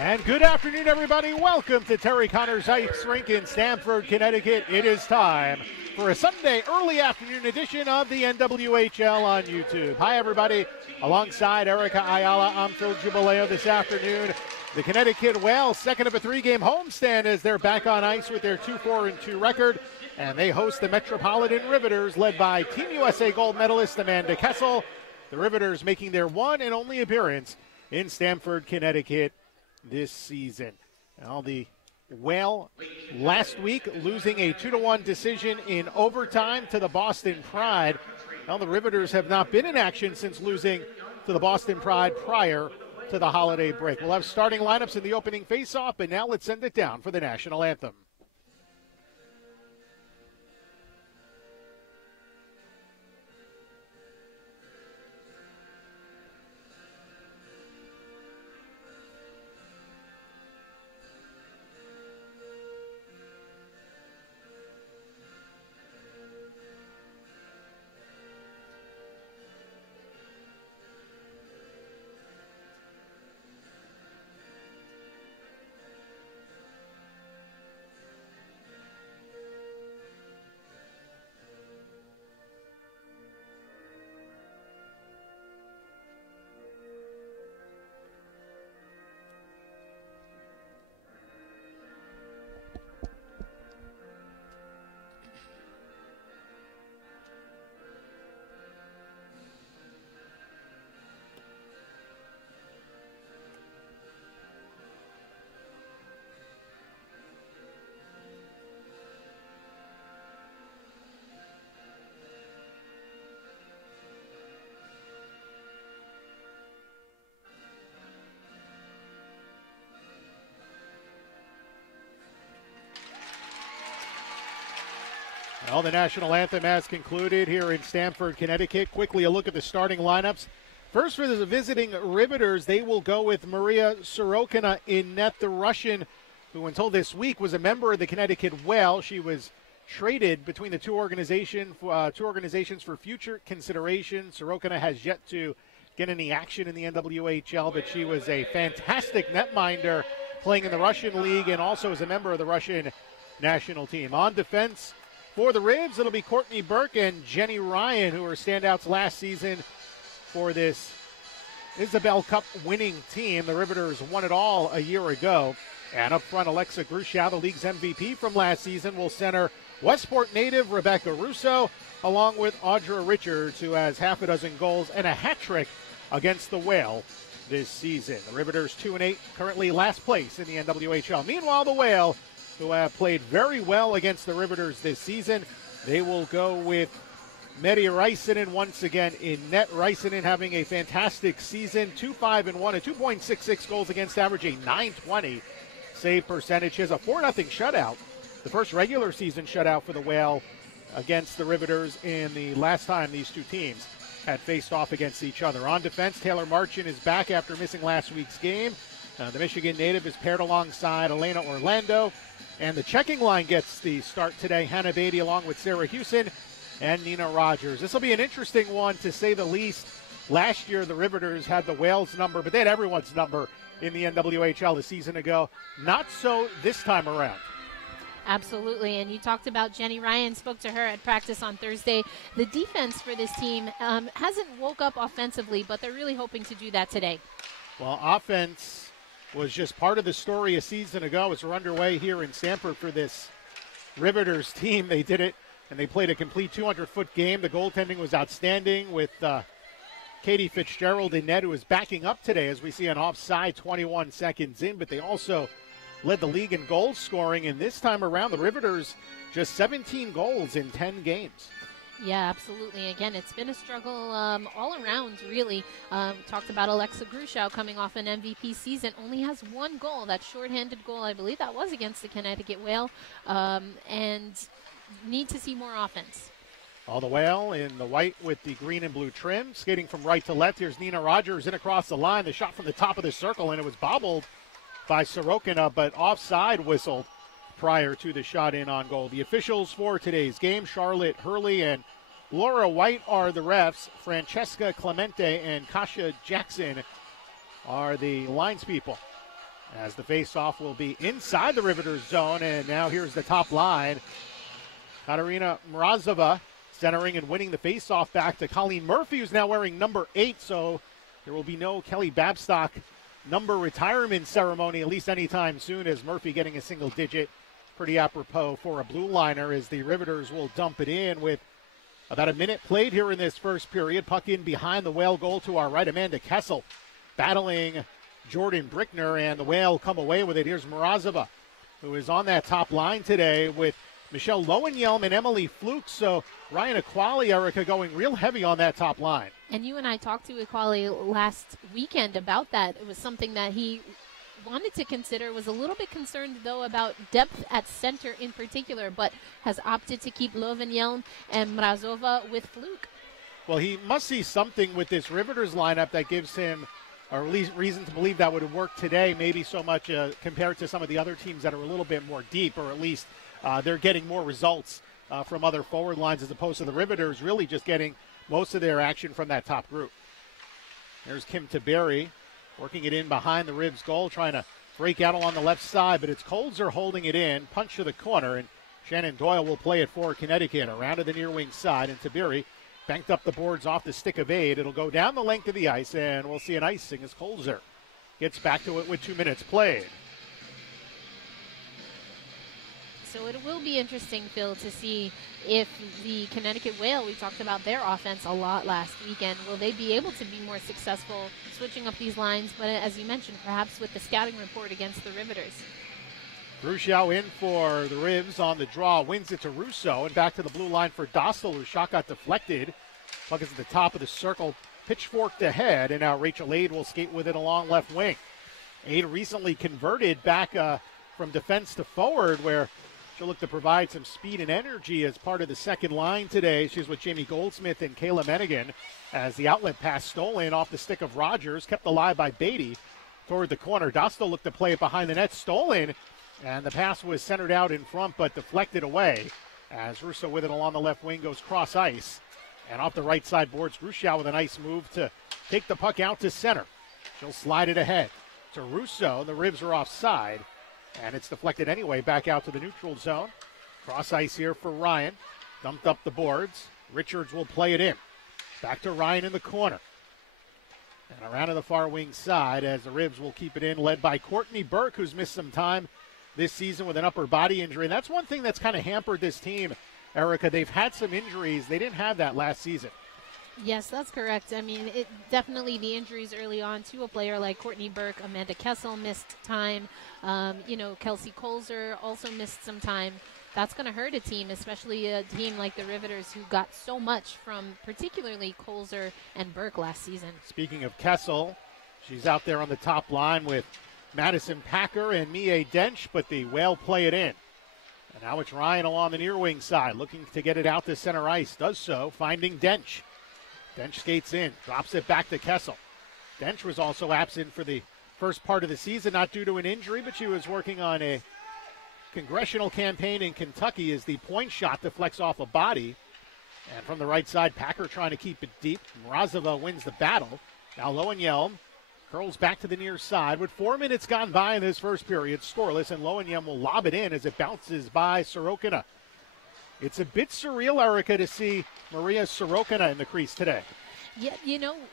And good afternoon, everybody. Welcome to Terry Connors Ice Rink in Stamford, Connecticut. It is time for a Sunday early afternoon edition of the NWHL on YouTube. Hi, everybody. Alongside Erica Ayala, I'm Phil Jubileo this afternoon. The Connecticut Whales, second of a three-game homestand as they're back on ice with their 2-4-2 record. And they host the Metropolitan Riveters, led by Team USA gold medalist Amanda Kessel. The Riveters making their one and only appearance in Stamford, Connecticut this season. Now the Whale last week losing a 2-1 decision in overtime to the Boston Pride. Now the Riveters have not been in action since losing to the Boston Pride prior to the holiday break. We'll have starting lineups in the opening faceoff, but now let's send it down for the national anthem. Well, the national anthem has concluded here in Stamford, Connecticut. Quickly, a look at the starting lineups. First, for the visiting Riveters, they will go with Maria Sorokina in net, the Russian, who until this week was a member of the Connecticut Whale. She was traded between the two organizations for future consideration. Sorokina has yet to get any action in the NWHL, but she was a fantastic netminder playing in the Russian league and also as a member of the Russian national team. On defense, for the Ribs, it'll be Courtney Burke and Jenny Ryan, who were standouts last season for this Isabel Cup winning team. The Riveters won it all a year ago. And up front, Alexa Grushow, the league's MVP from last season, will center Westport native Rebecca Russo, along with Audra Richards, who has half a dozen goals and a hat trick against the Whale this season. The Riveters 2-8, currently last place in the NWHL. Meanwhile, the Whale, who have played very well against the Riveters this season, they will go with Meri Räisänen once again in net. Räisänen having a fantastic season, 2-5-1, a 2.66 goals against average, a 920 save percentage. She has a 4-0 shutout, the first regular season shutout for the Whale against the Riveters in the last time these two teams had faced off against each other. On defense, Taylor Marchand is back after missing last week's game. The Michigan native is paired alongside Elena Orlando. And the checking line gets the start today. Hannah Beatty along with Sarah Hewson and Nina Rogers. This will be an interesting one, to say the least. Last year, the Riveters had the Whales number, but they had everyone's number in the NWHL a season ago. Not so this time around. Absolutely, and you talked about Jenny Ryan, spoke to her at practice on Thursday. The defense for this team hasn't woke up offensively, but they're really hoping to do that today. Well, offense was just part of the story a season ago as we're underway here in Stamford for this Riveters team. They did it, and they played a complete 200-foot game. The goaltending was outstanding with Katie Fitzgerald in net, who is backing up today as we see an offside 21 seconds in, but they also led the league in goal scoring, and this time around the Riveters just 17 goals in 10 games. Yeah, absolutely. Again, it's been a struggle all around, really. Talked about Alexa Grushow coming off an MVP season. Only has one goal, that shorthanded goal. I believe that was against the Connecticut Whale. And need to see more offense. All the Whale in the white with the green and blue trim. Skating from right to left. Here's Nina Rogers in across the line. The shot from the top of the circle, and it was bobbled by Sorokina, but offside whistled prior to the shot in on goal. The officials for today's game, Charlotte Hurley and Laura White are the refs. Francesca Clemente and Kasha Jackson are the linespeople. as the face-off will be inside the Riveters zone. And now here's the top line. Katarina Mrazova centering and winning the face-off back to Colleen Murphy, who's now wearing number 8. So there will be no Kelly Babstock number retirement ceremony, at least anytime soon, as Murphy getting a single digit. Pretty apropos for a blue liner, as the Riveters will dump it in with about a minute played here in this first period. Puck in behind the Whale goal to our right. Amanda Kessel battling Jordan Brickner, and the Whale come away with it. Here's Mrazova, who is on that top line today with Michelle Lowenjelm and Emily Fluke. So Ryan Aquali, Erica, going real heavy on that top line. And you and I talked to Aquali last weekend about that. It was something that he wanted to consider, was a little bit concerned, though, about depth at center in particular, but has opted to keep Lowenjelm and Mrazova with Fluke. Well, he must see something with this Riveters lineup that gives him, or at least reason to believe that would work today, maybe so much compared to some of the other teams that are a little bit more deep, or at least they're getting more results from other forward lines, as opposed to the Riveters really just getting most of their action from that top group. There's Kim Taberi working it in behind the Ribs goal, trying to break out along the left side, but it's Colzer holding it in, punch to the corner, and Shannon Doyle will play it for Connecticut around to the near wing side, and Taberi banked up the boards off the stick of aid. It'll go down the length of the ice, and we'll see an icing as Colzer gets back to it with 2 minutes played. So it will be interesting, Phil, to see if the Connecticut Whale, we talked about their offense a lot last weekend, will they be able to be more successful switching up these lines, but as you mentioned, perhaps with the scouting report against the Riveters. Grushow in for the Ribs on the draw, wins it to Russo, and back to the blue line for Dostal, whose shot got deflected. Puck is at the top of the circle, pitchforked ahead, and now Rachel Aid will skate with it along left wing. Aid recently converted back from defense to forward, where she'll look to provide some speed and energy as part of the second line today. She's with Jamie Goldsmith and Kayla Mennigan, as the outlet pass stolen off the stick of Rogers, kept alive by Beatty toward the corner. Dostal looked to play it behind the net, stolen, and the pass was centered out in front but deflected away as Russo with it along the left wing goes cross ice. And off the right side boards, Grushow with a nice move to take the puck out to center. She'll slide it ahead to Russo. The Ribs are offside, and it's deflected anyway back out to the neutral zone. Cross ice here for Ryan. Dumped up the boards. Richards will play it in. Back to Ryan in the corner. And around to the far wing side as the Ribs will keep it in, led by Courtney Burke, who's missed some time this season with an upper body injury. And that's one thing that's kind of hampered this team, Erica. They've had some injuries. They didn't have that last season. Yes, that's correct. I mean, it definitely the injuries early on to a player like Courtney Burke. Amanda Kessel missed time. Kelsey Colzer also missed some time. That's going to hurt a team, especially a team like the Riveters, who got so much from particularly Colzer and Burke last season. Speaking of Kessel, she's out there on the top line with Madison Packer and Mie Dench, but the Whale play it in. And now it's Ryan along the near wing side, looking to get it out to center ice. Does so, finding Dench. Dench skates in, drops it back to Kessel. Dench was also absent for the first part of the season, not due to an injury, but she was working on a congressional campaign in Kentucky as the point shot deflects off a body. And from the right side, Packer trying to keep it deep. Mrazova wins the battle. Now Lowenjelm curls back to the near side. With 4 minutes gone by in this first period, scoreless, and Lowenjelm will lob it in as it bounces by Sorokina. It's a bit surreal, Erica, to see Maria Sorokina in the crease today. Yeah,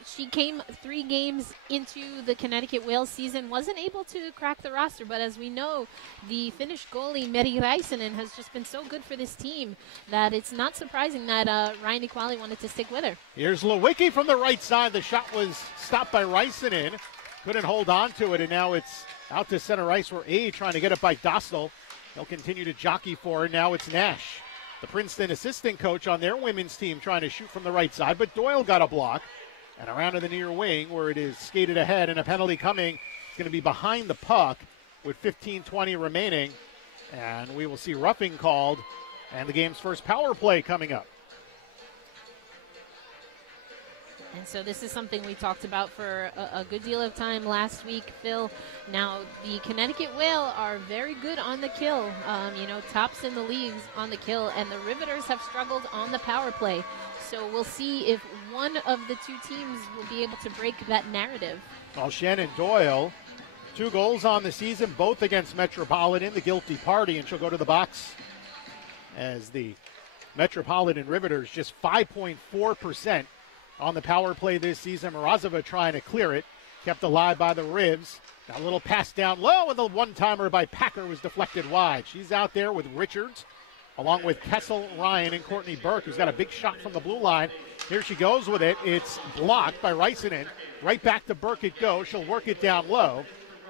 she came 3 games into the Connecticut Whales season, wasn't able to crack the roster, but as we know, the Finnish goalie Meri Räisänen has just been so good for this team that it's not surprising that Ryan Equali wanted to stick with her. Here's Lewicki from the right side. The shot was stopped by Räisänen. Couldn't hold on to it, and now it's out to center ice where A trying to get it by Dostal. They'll continue to jockey for it. Now it's Nash, the Princeton assistant coach on their women's team, trying to shoot from the right side, but Doyle got a block. And around to the near wing where it is skated ahead, and a penalty coming. It's going to be behind the puck with 15:20 remaining. And we will see roughing called and the game's first power play coming up. And so this is something we talked about for a good deal of time last week, Phil. Now, the Connecticut Whale are very good on the kill, tops in the leagues on the kill, and the Riveters have struggled on the power play. So we'll see if one of the two teams will be able to break that narrative. Well, Shannon Doyle 2 goals on the season, both against Metropolitan, the guilty party, and she'll go to the box as the Metropolitan Riveters just 5.4% on the power play this season. Morozova trying to clear it, kept alive by the Rivs. Now a little pass down low, and the one-timer by Packer was deflected wide. She's out there with Richards, along with Kessel, Ryan, and Courtney Burke, who's got a big shot from the blue line. Here she goes with it. It's blocked by Reisinen. Right back to Burke it goes. She'll work it down low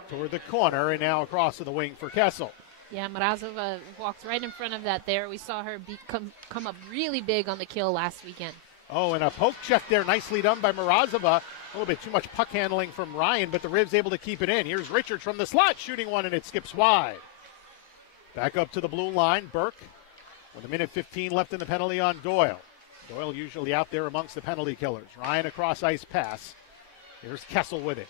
toward the corner, and now across to the wing for Kessel. Yeah, Morozova walked right in front of that there. We saw her come up really big on the kill last weekend. Oh, and a poke check there, nicely done by Morozova. A little bit too much puck handling from Ryan, but the Rivs able to keep it in. Here's Richards from the slot, shooting one, and it skips wide. Back up to the blue line, Burke with 1:15 left in the penalty on Doyle. Doyle usually out there amongst the penalty killers. Ryan across ice pass. Here's Kessel with it.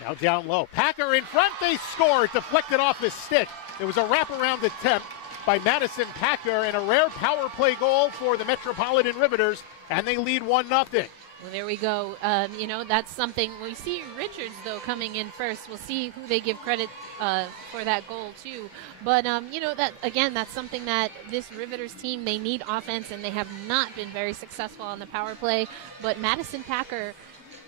Now down low. Packer in front. They score. It deflected off his stick. It was a wraparound attempt by Madison Packer and a rare power play goal for the Metropolitan Riveters, and they lead 1-0. Well, there we go. That's something. We see Richards, though, coming in first. We'll see who they give credit for that goal, too. But, that's something that this Riveters team, they need offense, and they have not been very successful on the power play. But Madison Packer,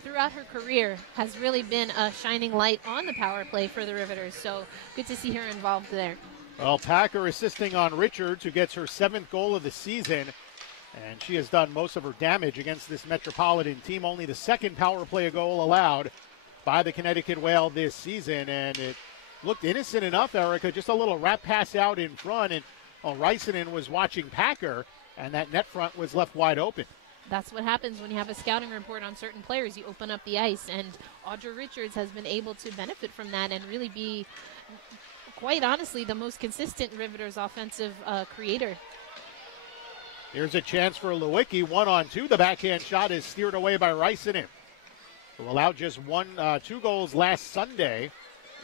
throughout her career, has really been a shining light on the power play for the Riveters. So good to see her involved there. Well, Packer assisting on Richards, who gets her 7th goal of the season. And she has done most of her damage against this Metropolitan team. Only the 2nd power play goal allowed by the Connecticut Whale this season. And it looked innocent enough, Erica. Just a little wrap pass out in front. And Reisinen was watching Packer, and that net front was left wide open. That's what happens when you have a scouting report on certain players. You open up the ice. And Audra Richards has been able to benefit from that and really be, quite honestly, the most consistent Riveters offensive creator. Here's a chance for Lewicki, 1-on-2. The backhand shot is steered away by Reisinen, who allowed just 2 goals last Sunday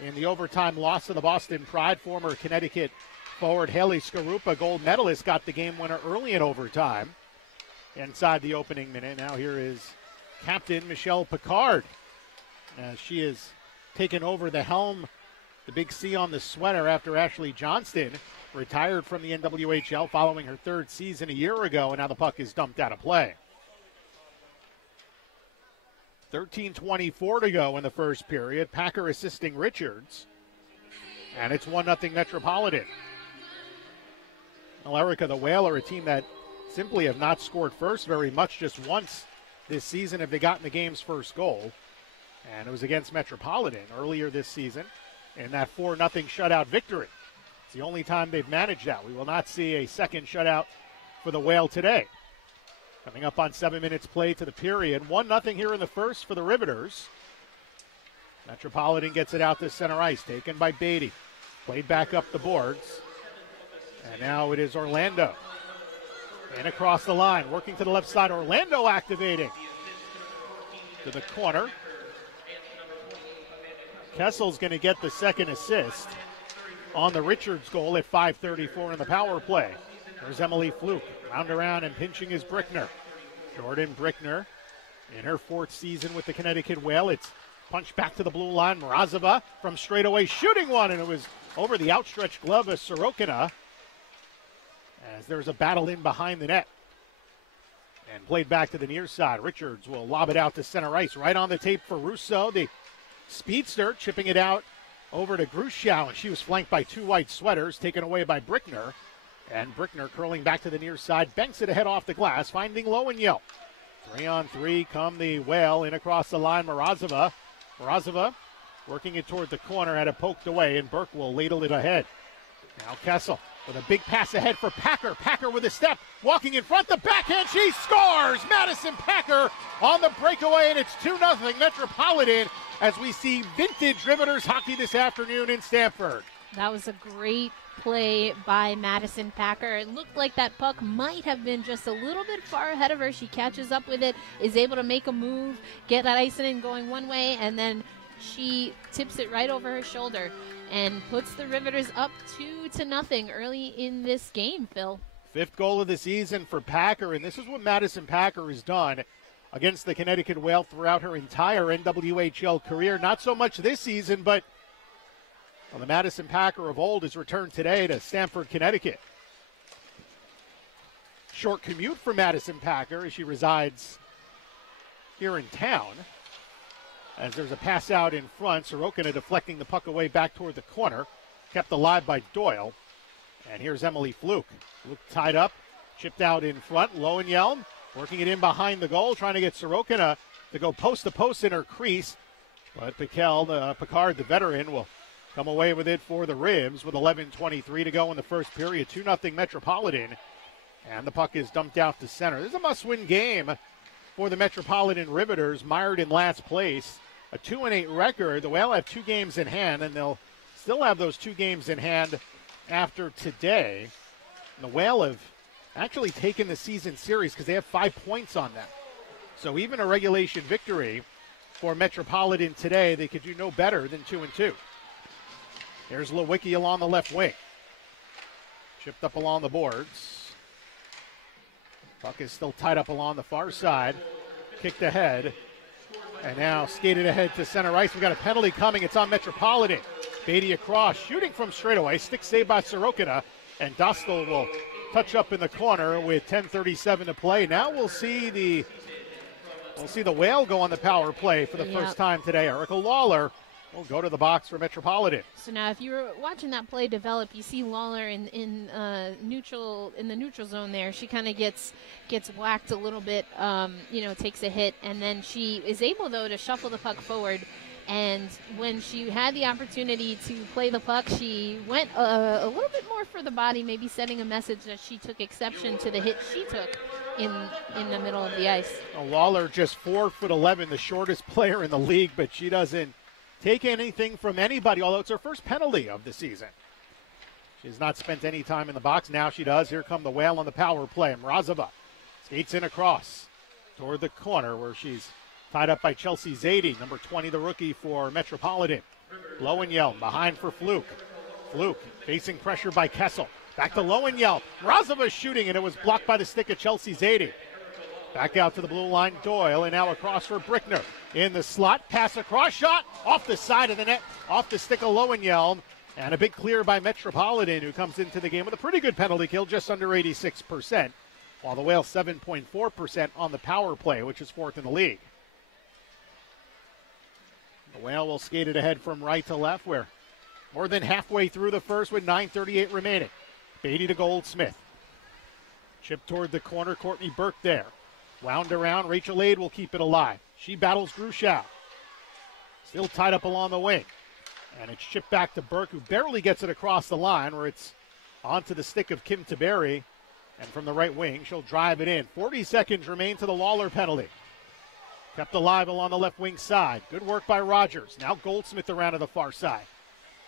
in the overtime loss to the Boston Pride. Former Connecticut forward Haley Skarupa, gold medalist, got the game winner early in overtime inside the opening minute. Now here is captain Michelle Picard, as she has taken over the helm, the big C on the sweater, after Ashley Johnston retired from the NWHL following her 3rd season a year ago, and now the puck is dumped out of play. 13:24 to go in the first period. Packer assisting Richards, and it's 1-0 Metropolitan. Well, Erica, the Whale are a team that simply have not scored first very much. Just once this season have they gotten the game's first goal, and it was against Metropolitan earlier this season in that 4-0 shutout victory. It's the only time they've managed that. We will not see a second shutout for the Whale today. Coming up on 7 minutes play to the period. 1-0 here in the first for the Riveters. Metropolitan gets it out to center ice, taken by Beatty. Played back up the boards. And now it is Orlando. And across the line, working to the left side. Orlando activating to the corner. Kessel's going to get the 2nd assist on the Richards goal at 5:34 in the power play. There's Emily Fluke. Round around and pinching is Brickner. Jordan Brickner in her 4th season with the Connecticut Whale. It's punched back to the blue line. Morozova from straightaway shooting one, and it was over the outstretched glove of Sorokina as there's a battle in behind the net. And played back to the near side. Richards will lob it out to center ice. Right on the tape for Russo, the speedster, chipping it out over to Gruschow, and she was flanked by 2 white sweaters, taken away by Brickner. And Brickner curling back to the near side, banks it ahead off the glass, finding Lowenjel. 3-on-3 come the Whale, in across the line, Morozova. Morozova working it toward the corner, had it poked away, and Burke will ladle it ahead. Now Kessel with a big pass ahead for Packer. Packer with a step, walking in front, the backhand, she scores! Madison Packer on the breakaway, and it's 2-0 Metropolitan, as we see vintage Riveters hockey this afternoon in Stamford. That was a great play by Madison Packer. It looked like that puck might have been just a little bit far ahead of her. She catches up with it, is able to make a move, get that icing going one way, and then she tips it right over her shoulder and puts the Riveters up 2-0 early in this game, Phil. 5th goal of the season for Packer, and this is what Madison Packer has done against the Connecticut Whale throughout her entire NWHL career. Not so much this season, but Well, the Madison Packer of old has returned today to Stamford, Connecticut. Short commute for Madison Packer as she resides here in town. As there's a pass out in front, Sorokina deflecting the puck away back toward the corner. Kept alive by Doyle. And here's Emily Fluke. Fluke tied up, chipped out in front. Lowenjelm working it in behind the goal, trying to get Sorokina to go post to post in her crease. But Picard, the veteran, will come away with it for the Ribs with 11:23 to go in the first period. 2-0 Metropolitan. And the puck is dumped out to center. This is a must-win game for the Metropolitan Riveters, mired in last place. A 2-8 record. The Whale have 2 games in hand, and they'll still have those 2 games in hand after today. And the Whale have actually taken the season series because they have 5 points on them. So even a regulation victory for Metropolitan today, they could do no better than 2-2. There's Lewicki along the left wing. Chipped up along the boards. Puck is still tied up along the far side. Kicked ahead. And now skated ahead to center ice. We've got a penalty coming. It's on Metropolitan. Beatty across, shooting from straightaway. Stick saved by Sorokina. And Dostal will touch up in the corner with 10:37 to play. Now we'll see the Whale go on the power play for the first time today. Erica Lawler will go to the box for Metropolitan. So now if you were watching that play develop, you see Lawler in the neutral zone there. She kind of gets whacked a little bit, takes a hit, and then she is able, though, to shuffle the puck forward. And when she had the opportunity to play the puck, she went a little bit more for the body, maybe sending a message that she took exception to the hit she took in the middle of the ice. Lawler just 4'11", the shortest player in the league, but she doesn't take anything from anybody, although it's her first penalty of the season. She's not spent any time in the box. Now she does. Here come the Whale on the power play. Mrazova skates in across toward the corner where she's tied up by Chelsea Zadie, number 20, the rookie for Metropolitan. Lowenjelm behind for Fluke. Fluke facing pressure by Kessel. Back to Lowenjelm. Mrazova shooting, and it was blocked by the stick of Chelsea Zadie. Back out to the blue line, Doyle, and now across for Brickner. In the slot, pass across, shot off the side of the net, off the stick of Lowenjelm. And a big clear by Metropolitan, who comes into the game with a pretty good penalty kill, just under 86%, while the Whale 7.4% on the power play, which is 4th in the league. The Whale will skate it ahead from right to left, where more than halfway through the first with 9:38 remaining. Beatty to Goldsmith. Chip toward the corner, Courtney Burke there. Wound around, Rachel Aid will keep it alive. She battles Grushow. Still tied up along the wing. And it's chipped back to Burke, who barely gets it across the line, where it's onto the stick of Kim Taberi. And from the right wing, she'll drive it in. 40 seconds remain to the Lawler penalty. Kept alive along the left wing side. Good work by Rogers. Now Goldsmith around to the far side.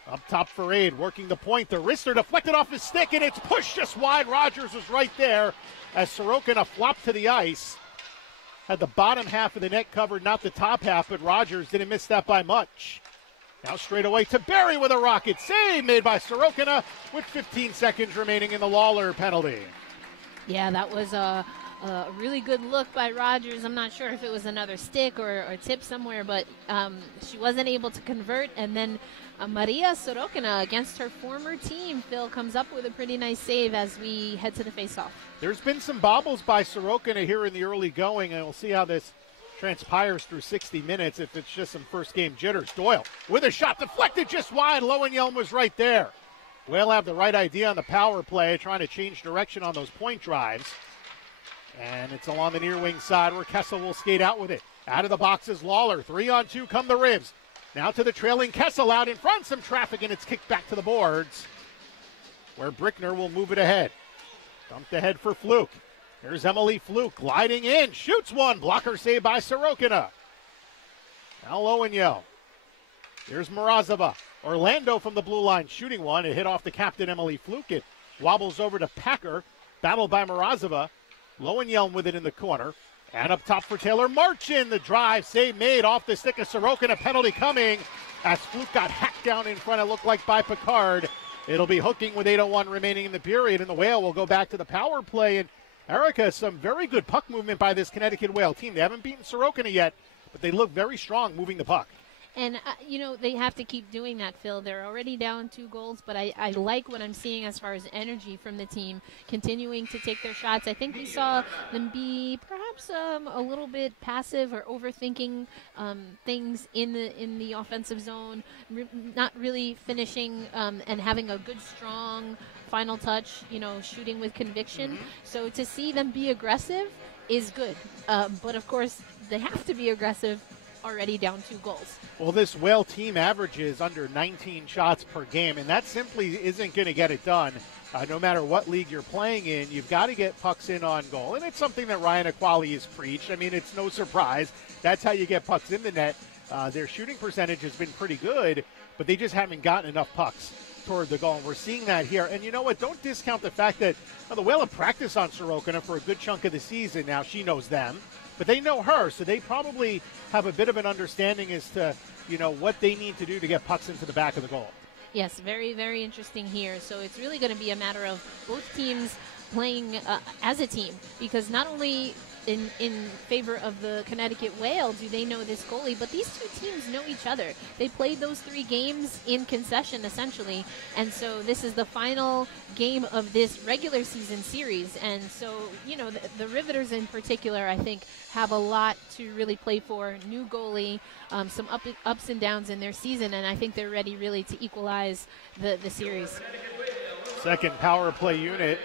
Up top for Aid, working the point. The wrister deflected off his stick, and it's pushed just wide. Rogers was right there as Sorokina flopped to the ice. Had the bottom half of the net covered, not the top half, but Rogers didn't miss that by much. Now straight away to Barry with a rocket save made by Sorokina with 15 seconds remaining in the Lawler penalty. Yeah, that was a really good look by Rogers. I'm not sure if it was another stick or a tip somewhere, but she wasn't able to convert. And then Maria Sorokina, against her former team, Phil, comes up with a pretty nice save as we head to the faceoff. There's been some bobbles by Sorokina here in the early going, and we'll see how this transpires through 60 minutes if it's just some first game jitters. Doyle with a shot deflected just wide. Lowenjelm was right there. Whale have the right idea on the power play, trying to change direction on those point drives. And it's along the near wing side where Kessel will skate out with it. Out of the box is Lawler. 3-on-2 come the Ribs. Now to the trailing Kessel out in front. Some traffic, and it's kicked back to the boards, where Brickner will move it ahead. Dumped ahead for Fluke. Here's Emily Fluke gliding in. Shoots one. Blocker save by Sorokina. Now Lowenjelm. Here's Mrazova. Orlando from the blue line shooting one. It hit off the captain, Emily Fluke. It wobbles over to Packer. Battled by Mrazova. Lowenjelm with it in the corner. And up top for Taylor Marchin. The drive save made off the stick of Sorokina. Penalty coming as Fluke got hacked down in front, it looked like, by Picard. It'll be hooking with 8:01 remaining in the period, and the Whale will go back to the power play. And Erica, some very good puck movement by this Connecticut Whale team. They haven't beaten Sorokina yet, but they look very strong moving the puck. And, they have to keep doing that, Phil. They're already down 2 goals, but I like what I'm seeing as far as energy from the team, continuing to take their shots. I think we saw them be perhaps a little bit passive or overthinking things in the offensive zone, not really finishing and having a good, strong final touch, shooting with conviction. So to see them be aggressive is good. But, of course, they have to be aggressive already down 2 goals. Well, this Whale team averages under 19 shots per game, and that simply isn't going to get it done. No matter what league you're playing in, you've got to get pucks in on goal, and it's something that Ryan Aquali has preached. I mean, it's no surprise. That's how you get pucks in the net. Their shooting percentage has been pretty good, but they just haven't gotten enough pucks toward the goal, and we're seeing that here. And you know what? Don't discount the fact that the Whale have practiced on Sorokina for a good chunk of the season now. She knows them, but they know her, so they probably have a bit of an understanding as to, what they need to do to get pucks into the back of the goal. Yes, very, very interesting here. So it's really going to be a matter of both teams playing as a team, because not only in favor of the Connecticut Whale do they know this goalie, but these 2 teams know each other. They played those 3 games in concession, essentially, and so this is the final game of this regular season series. And so, the Riveters in particular, I think, have a lot to really play for. New goalie, some ups and downs in their season, and I think they're ready really to equalize the series. Second power play unit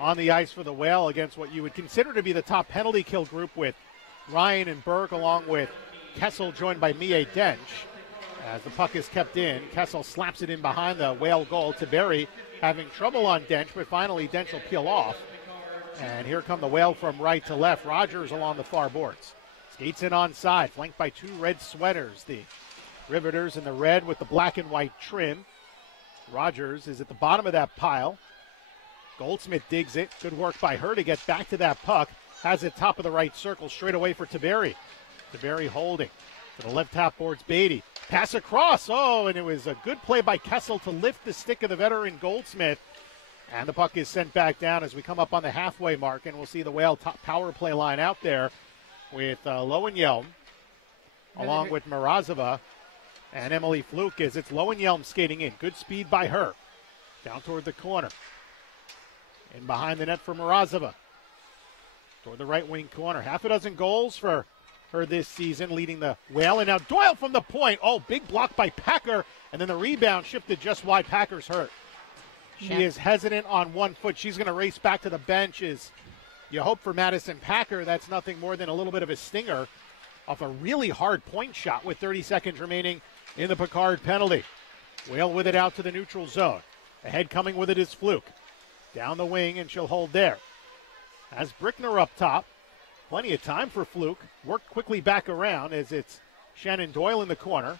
on the ice for the Whale against what you would consider to be the top penalty kill group, with Ryan and Burke along with Kessel, joined by Mie Dench. As the puck is kept in, Kessel slaps it in behind the Whale goal. Tiberi having trouble on Dench, but finally Dench will peel off. And here come the Whale from right to left. Rogers along the far boards. Skates in onside, flanked by 2 red sweaters. The Riveters in the red with the black and white trim. Rogers is at the bottom of that pile. Goldsmith digs it. Good work by her to get back to that puck. Has it top of the right circle, straight away for Tiberi. Tiberi holding. To the left half boards, Beatty. Pass across. Oh, and it was a good play by Kessel to lift the stick of the veteran Goldsmith. And the puck is sent back down as we come up on the halfway mark, and we'll see the Whale top power play line out there with Lowenjelm along with Morozova and Emily Fluke. As it's Lowenjelm skating in. Good speed by her. Down toward the corner. In behind the net for Morozova. Toward the right wing corner. Half a dozen goals for her this season, leading the Whale. And now Doyle from the point. Oh, big block by Packer. And then the rebound shifted just wide. Packer's hurt. She is hesitant on one foot. She's going to race back to the bench. As you hope for Madison Packer, that's nothing more than a little bit of a stinger off a really hard point shot with 30 seconds remaining in the Picard penalty. Whale with it out to the neutral zone. Ahead coming with it is Fluke. Down the wing, and she'll hold there. Has Brickner up top. Plenty of time for Fluke. Worked quickly back around as it's Shannon Doyle in the corner,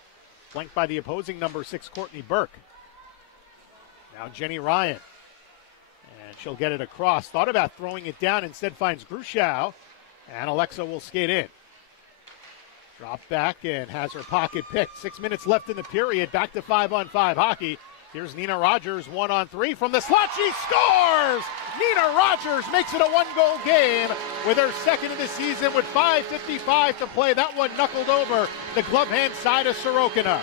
flanked by the opposing number 6, Courtney Burke. Now Jenny Ryan. And she'll get it across. Thought about throwing it down, instead finds Grushow. And Alexa will skate in. Drop back and has her pocket picked. 6 minutes left in the period. Back to 5-on-5 hockey. Here's Nina Rogers, 1-on-3 from the slot. She scores! Nina Rogers makes it a 1-goal game with her second of the season with 5:55 to play. That one knuckled over the glove hand side of Sorokina.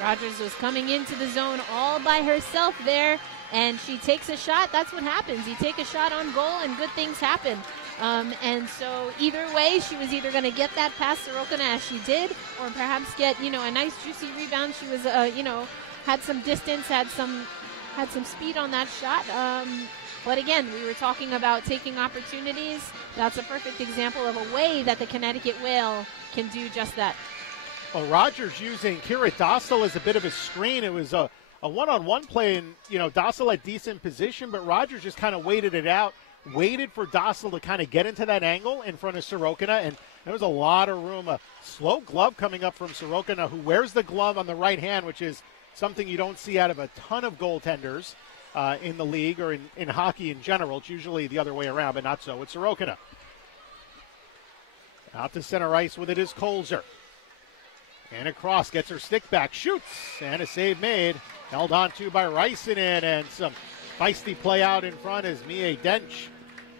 Rogers was coming into the zone all by herself there, and she takes a shot. That's what happens. You take a shot on goal, and good things happen. And so either way, she was either going to get that past Sorokina as she did, or perhaps get, a nice juicy rebound. She was, had some distance, had some speed on that shot. But again, we were talking about taking opportunities. That's a perfect example of a way that the Connecticut Whale can do just that. Well, Rogers using Kira Dossel as a bit of a screen. It was a one-on-one play, and, Dossel had decent position, but Rogers just kind of waited it out, waited for Dossel to kind of get into that angle in front of Sorokina, and there was a lot of room. A slow glove coming up from Sorokina, who wears the glove on the right hand, which is something you don't see out of a ton of goaltenders in the league or in hockey in general. It's usually the other way around, but not so with Sorokina. Out to center ice with it is Kolzer. And across, gets her stick back, shoots, and a save made. Held on to by Rysanen, and some feisty play out in front as Mie Dench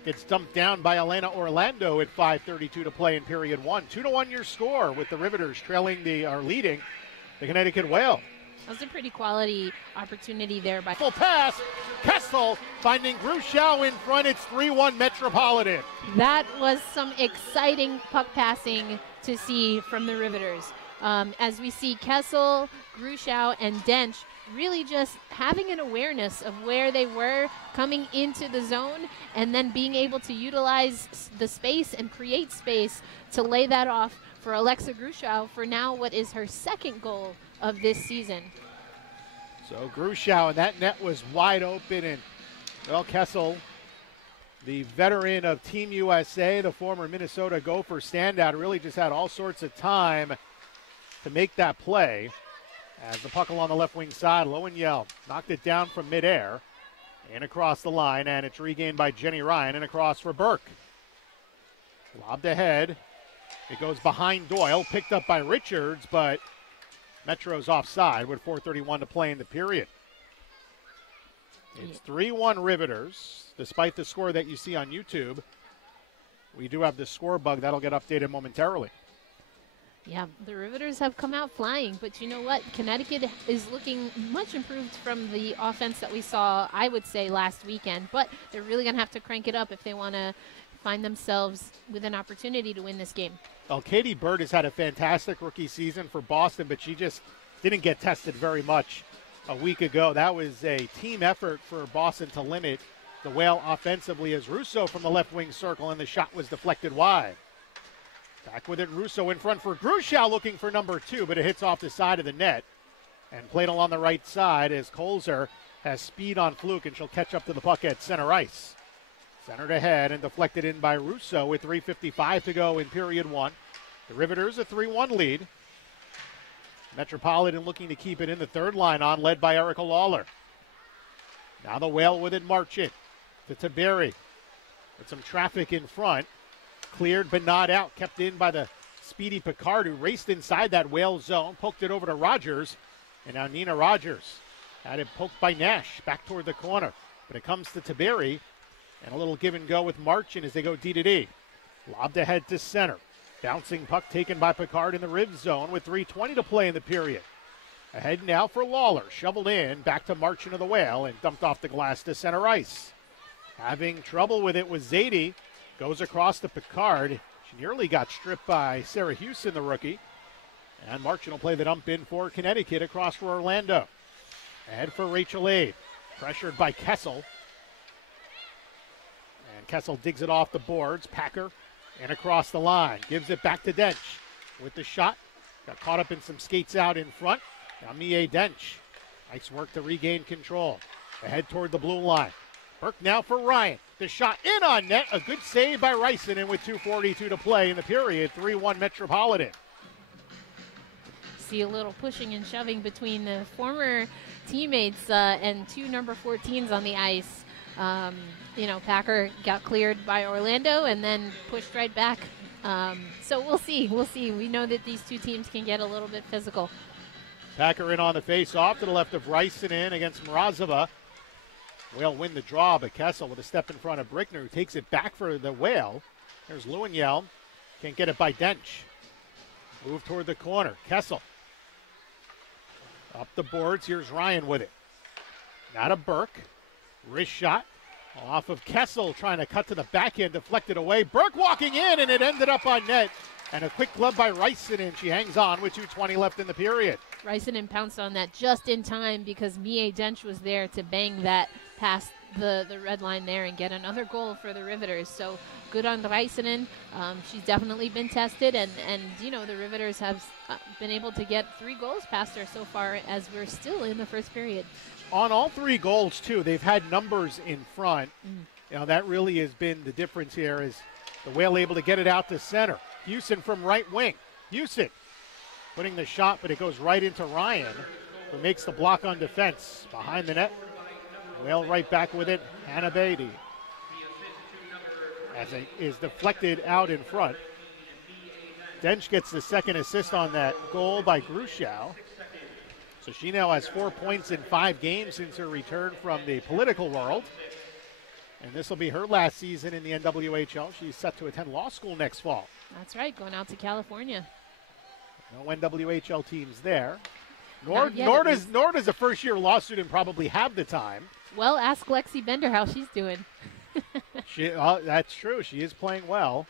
gets dumped down by Elena Orlando at 5:32 to play in period one. 2-1 your score with the Riveters leading the Connecticut Whale. That was a pretty quality opportunity there by Full pass. Kessel finding Grushow in front. It's 3-1 Metropolitan. That was some exciting puck passing to see from the Riveters. As we see Kessel, Grushow, and Dench really just having an awareness of where they were coming into the zone and then being able to utilize the space and create space to lay that off for Alexa Grushow for now what is her second goal of this season. So Grushow, and that net was wide open, and well, Kessel, the veteran of Team USA, the former Minnesota Gopher standout, really just had all sorts of time to make that play. As the puck along the left wing side, Lowenjell knocked it down from midair and across the line, and it's regained by Jenny Ryan and across for Burke. Lobbed ahead. It goes behind Doyle, picked up by Richards, but Metro's offside with 4:31 to play in the period. It's 3-1 Riveters, despite the score that you see on YouTube. We do have the score bug. That'll get updated momentarily. Yeah, the Riveters have come out flying, but you know what? Connecticut is looking much improved from the offense that we saw, I would say, last weekend, but they're really going to have to crank it up if they want to find themselves with an opportunity to win this game. Well, Katie Bird has had a fantastic rookie season for Boston, but she just didn't get tested very much a week ago. That was a team effort for Boston to limit the Whale offensively as Russo from the left wing circle, and the shot was deflected wide. Back with it, Russo in front for Grushow, looking for number 2, but it hits off the side of the net and played along the right side as Kolzer has speed on Fluke, and she'll catch up to the puck at center ice. Centered ahead and deflected in by Russo with 3:55 to go in period 1. The Riveters a 3-1 lead. Metropolitan looking to keep it in the third line on, led by Erica Lawler. Now the Whale with it marching to Taberi. With some traffic in front. Cleared but not out. Kept in by the speedy Picard, who raced inside that Whale zone. Poked it over to Rogers. And now Nina Rogers had it poked by Nash back toward the corner. But it comes to Taberi. And a little give and go with Marchin as they go D-to-D. Lobbed ahead to center. Bouncing puck taken by Picard in the rib zone with 3:20 to play in the period. Ahead now for Lawler. Shoveled in, back to Marchin of the Whale, and dumped off the glass to center ice. Having trouble with it was Zadie. Goes across to Picard. She nearly got stripped by Sarah Houston, the rookie. And Marchin will play the dump in for Connecticut across for Orlando. Ahead for Rachel Aid. Pressured by Kessel. And Kessel digs it off the boards. Packer and across the line. Gives it back to Dench with the shot. Got caught up in some skates out in front. Now Mie Dench. Nice work to regain control. Ahead toward the blue line. Burke now for Ryan. The shot in on net. A good save by Ryson, and with 2:42 to play in the period. 3-1 Metropolitan. See a little pushing and shoving between the former teammates and two number 14s on the ice. Packer got cleared by Orlando and then pushed right back. So we'll see. We know that these two teams can get a little bit physical. Packer in on the face-off to the left of Ryson in against Mrazova. Whale win the draw, but Kessel with a step in front of Brickner, who takes it back for the Whale. There's Lowenjell. Can't get it by Dench. Move toward the corner. Kessel. Up the boards. Here's Ryan with it. Not a Burke. Wrist shot off of Kessel, trying to cut to the backhand, deflected away. Burke walking in, and it ended up on net. And a quick glove by Ryson, and she hangs on with 2:20 left in the period. Ryson pounced on that just in time because Mie Dench was there to bang that past the red line there and get another goal for the Riveters. So good on Ryson. She's definitely been tested, and the Riveters have been able to get 3 goals past her so far as we're still in the first period. On all 3 goals, too, they've had numbers in front. That really has been the difference here, is the Whale able to get it out to center. Houston from right wing. Houston putting the shot, but it goes right into Ryan, who makes the block on defense. Behind the net, Whale right back with it. Hannah Beatty, as it is deflected out in front. Dench gets the second assist on that goal by Grushow. So she now has 4 points in 5 games since her return from the political world. And this will be her last season in the NWHL. She's set to attend law school next fall. That's right, going out to California. No NWHL teams there. Nor yet, nor does a first-year law student probably have the time. Well, ask Lexi Bender how she's doing. That's true. She is playing well.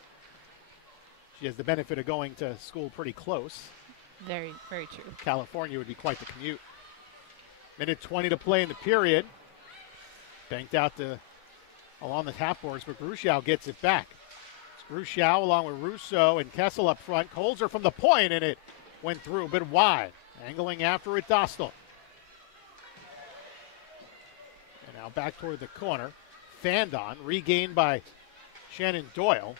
She has the benefit of going to school pretty close. Very, very true. California would be quite the commute. Minute 20 to play in the period. Banked out along the half boards, but Grushau gets it back. It's Grushau along with Russo and Kessel up front. Colzer from the point, and it went through a bit wide. Angling after it, Dostal. And now back toward the corner. Fandon, regained by Shannon Doyle.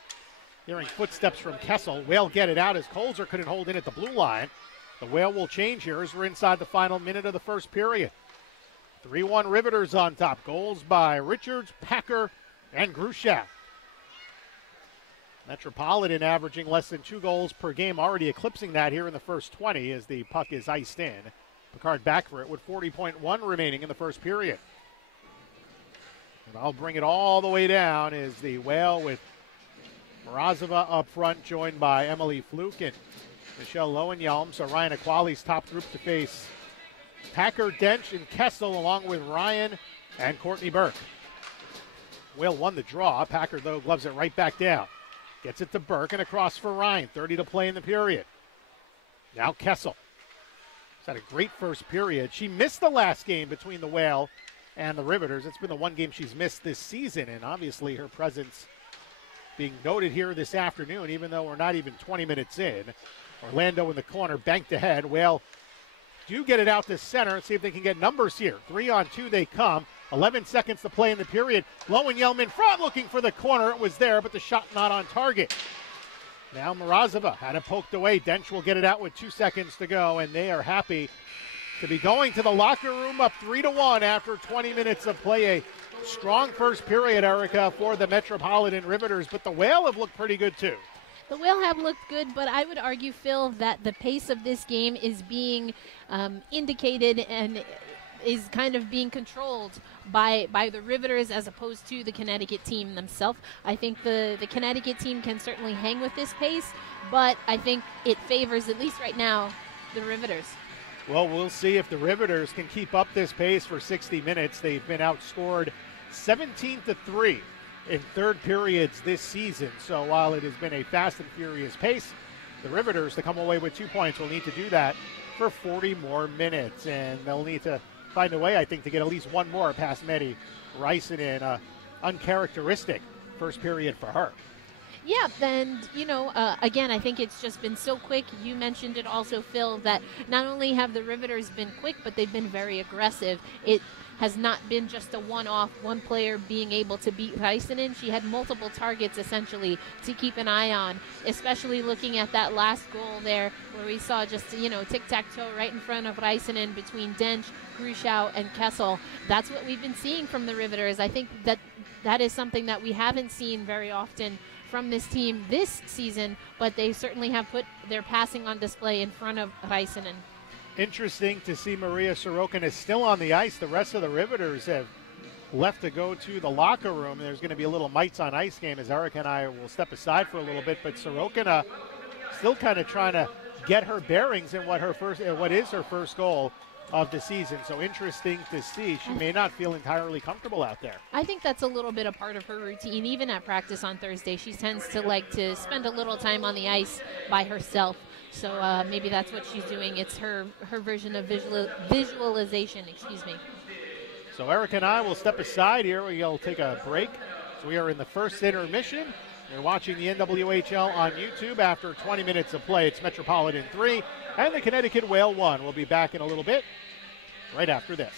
Hearing footsteps from Kessel. Whale get it out as Colzer couldn't hold in at the blue line. The Whale will change here as we're inside the final minute of the first period. 3-1 Riveters on top. Goals by Richards, Packer, and Grushau. Metropolitan averaging less than 2 goals per game, already eclipsing that here in the first 20 as the puck is iced in. Picard back for it with 40.1 remaining in the first period. And I'll bring it all the way down as the Whale with Mrazova up front, joined by Emily Fluke and Michelle Lowenhjelm. So Ryan Aquali's top group to face Packer, Dench, and Kessel, along with Ryan and Courtney Burke. Whale won the draw. Packer, though, gloves it right back down. Gets it to Burke and across for Ryan. 30 to play in the period. Now Kessel. She's had a great first period. She missed the last game between the Whale and the Riveters. It's been the one game she's missed this season, and obviously her presence being noted here this afternoon, even though we're not even 20 minutes in. Orlando in the corner, banked ahead. Whale do get it out to center and see if they can get numbers here. 3-on-2 they come. 11 seconds to play in the period. Lowenhjelm in front looking for the corner. It was there, but the shot not on target. Now Mrazova had it poked away. Dench will get it out with 2 seconds to go, and they are happy to be going to the locker room up 3-1 after 20 minutes of play. A strong first period, Erica, for the Metropolitan Riveters, but the Whale have looked pretty good too. The Whale have looked good, but I would argue, Phil, that the pace of this game is being indicated and is kind of being controlled by the Riveters as opposed to the Connecticut team themselves. I think the Connecticut team can certainly hang with this pace, but I think it favors, at least right now, the Riveters. Well, we'll see if the Riveters can keep up this pace for 60 minutes. They've been outscored 17-3 in third periods this season. So while it has been a fast and furious pace, the Riveters, to come away with 2 points, will need to do that for 40 more minutes. And they'll need to find a way, I think, to get at least one more past Medi Rysanen. Uncharacteristic first period for her. Yeah, and, again, I think it's just been so quick. You mentioned it also, Phil, that not only have the Riveters been quick, but they've been very aggressive. It has not been just a one-off, one player being able to beat Rysanen. She had multiple targets, essentially, to keep an eye on, especially looking at that last goal there where we saw just, tic-tac-toe right in front of Rysanen between Dench, Grushau, and Kessel. That's what we've been seeing from the Riveters. I think that is something that we haven't seen very often from this team this season, but they certainly have put their passing on display in front of Rysanen. Interesting to see Maria Sorokin is still on the ice. The rest of the Riveters have left to go to the locker room. There's going to be a little mites on ice game as Eric and I will step aside for a little bit, but Sorokin still kind of trying to get her bearings in what is her first goal of the season. So interesting to see. She may not feel entirely comfortable out there. I think that's a little bit a part of her routine. Even at practice on Thursday, she tends to like to spend a little time on the ice by herself. So maybe that's what she's doing. It's her version of visualization, excuse me. So Eric and I will step aside here. We'll take a break. So we are in the first intermission. You're watching the NWHL on YouTube after 20 minutes of play. It's Metropolitan 3 and the Connecticut Whale 1. We'll be back in a little bit right after this.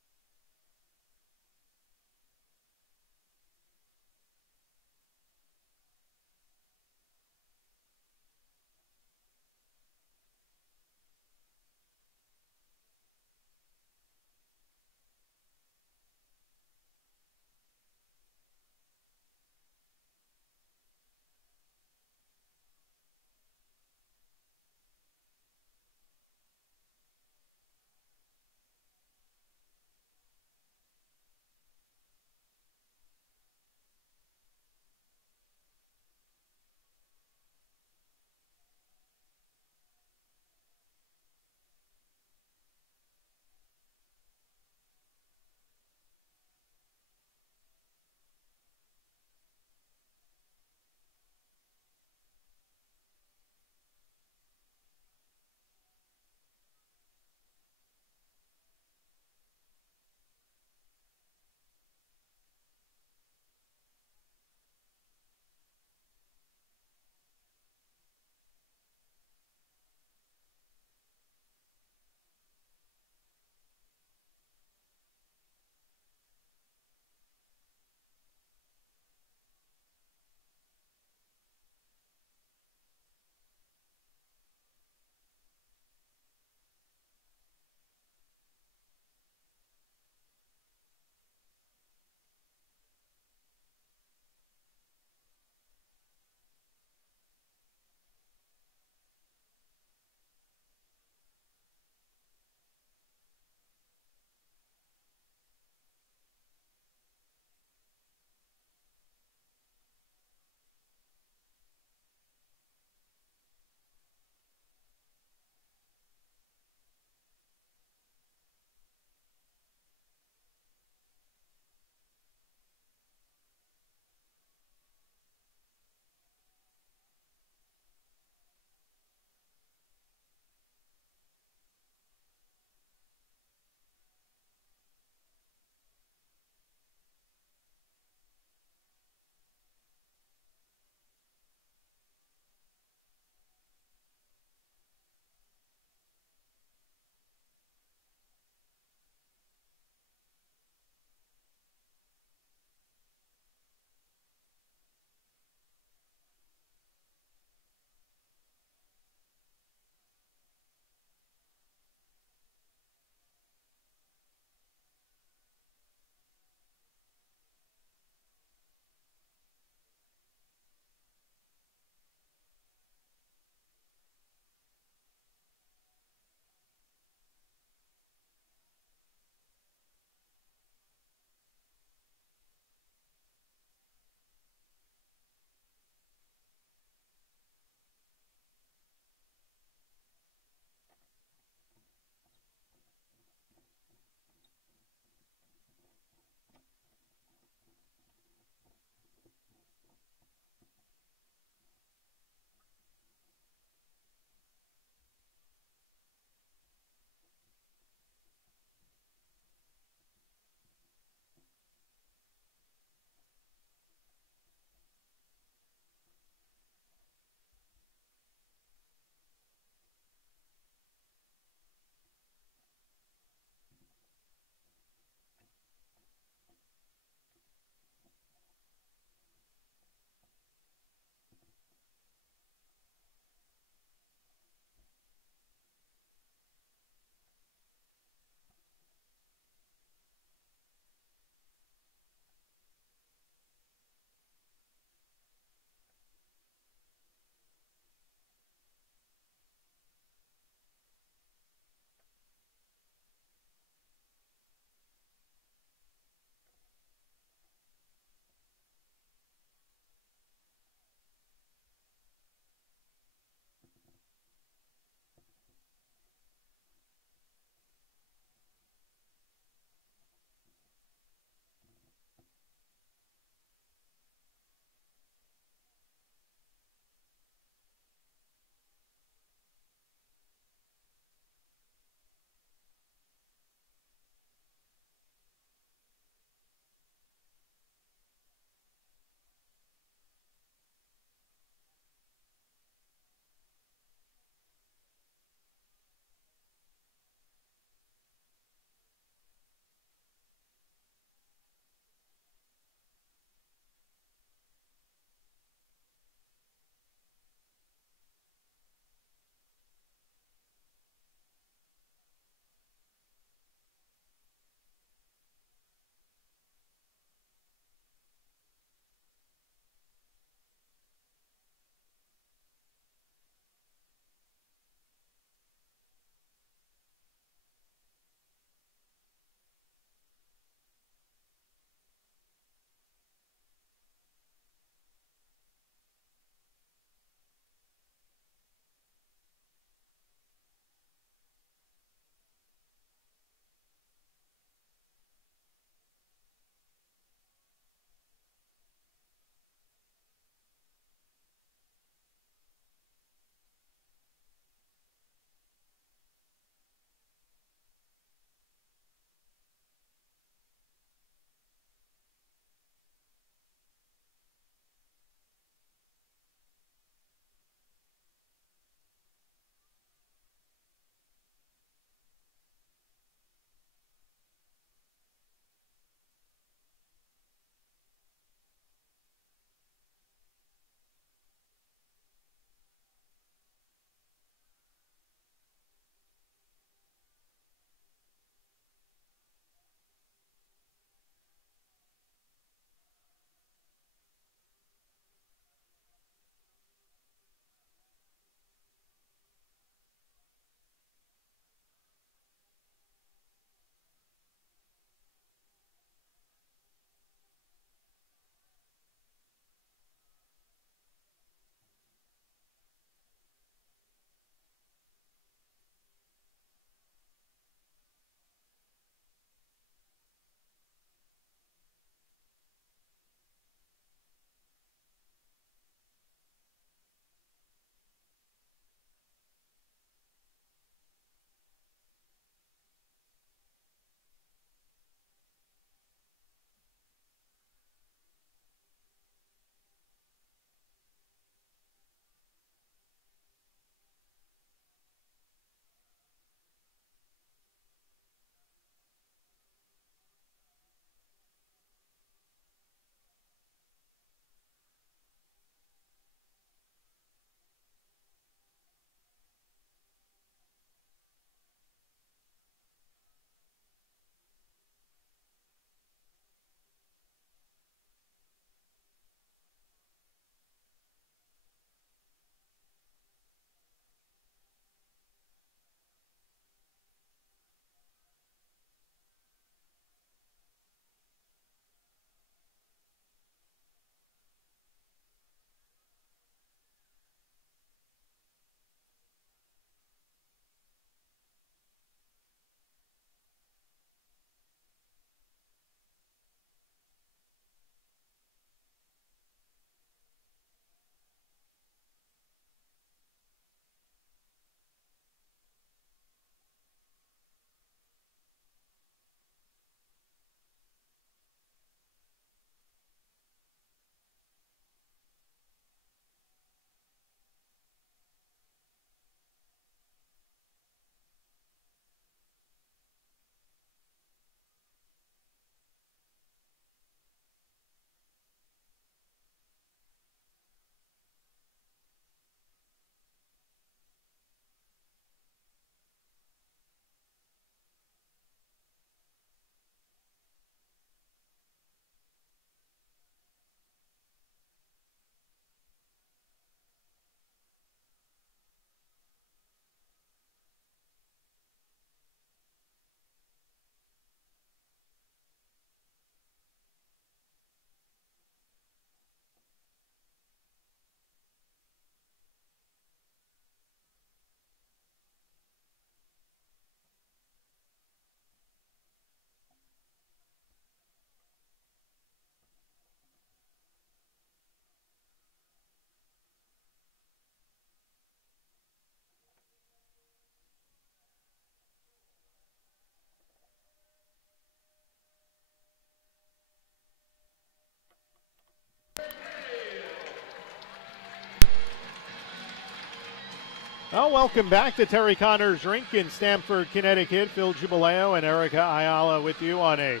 Well, welcome back to Terry Connor's Rink in Stamford, Connecticut. Phil Jubileo and Erica Ayala with you on a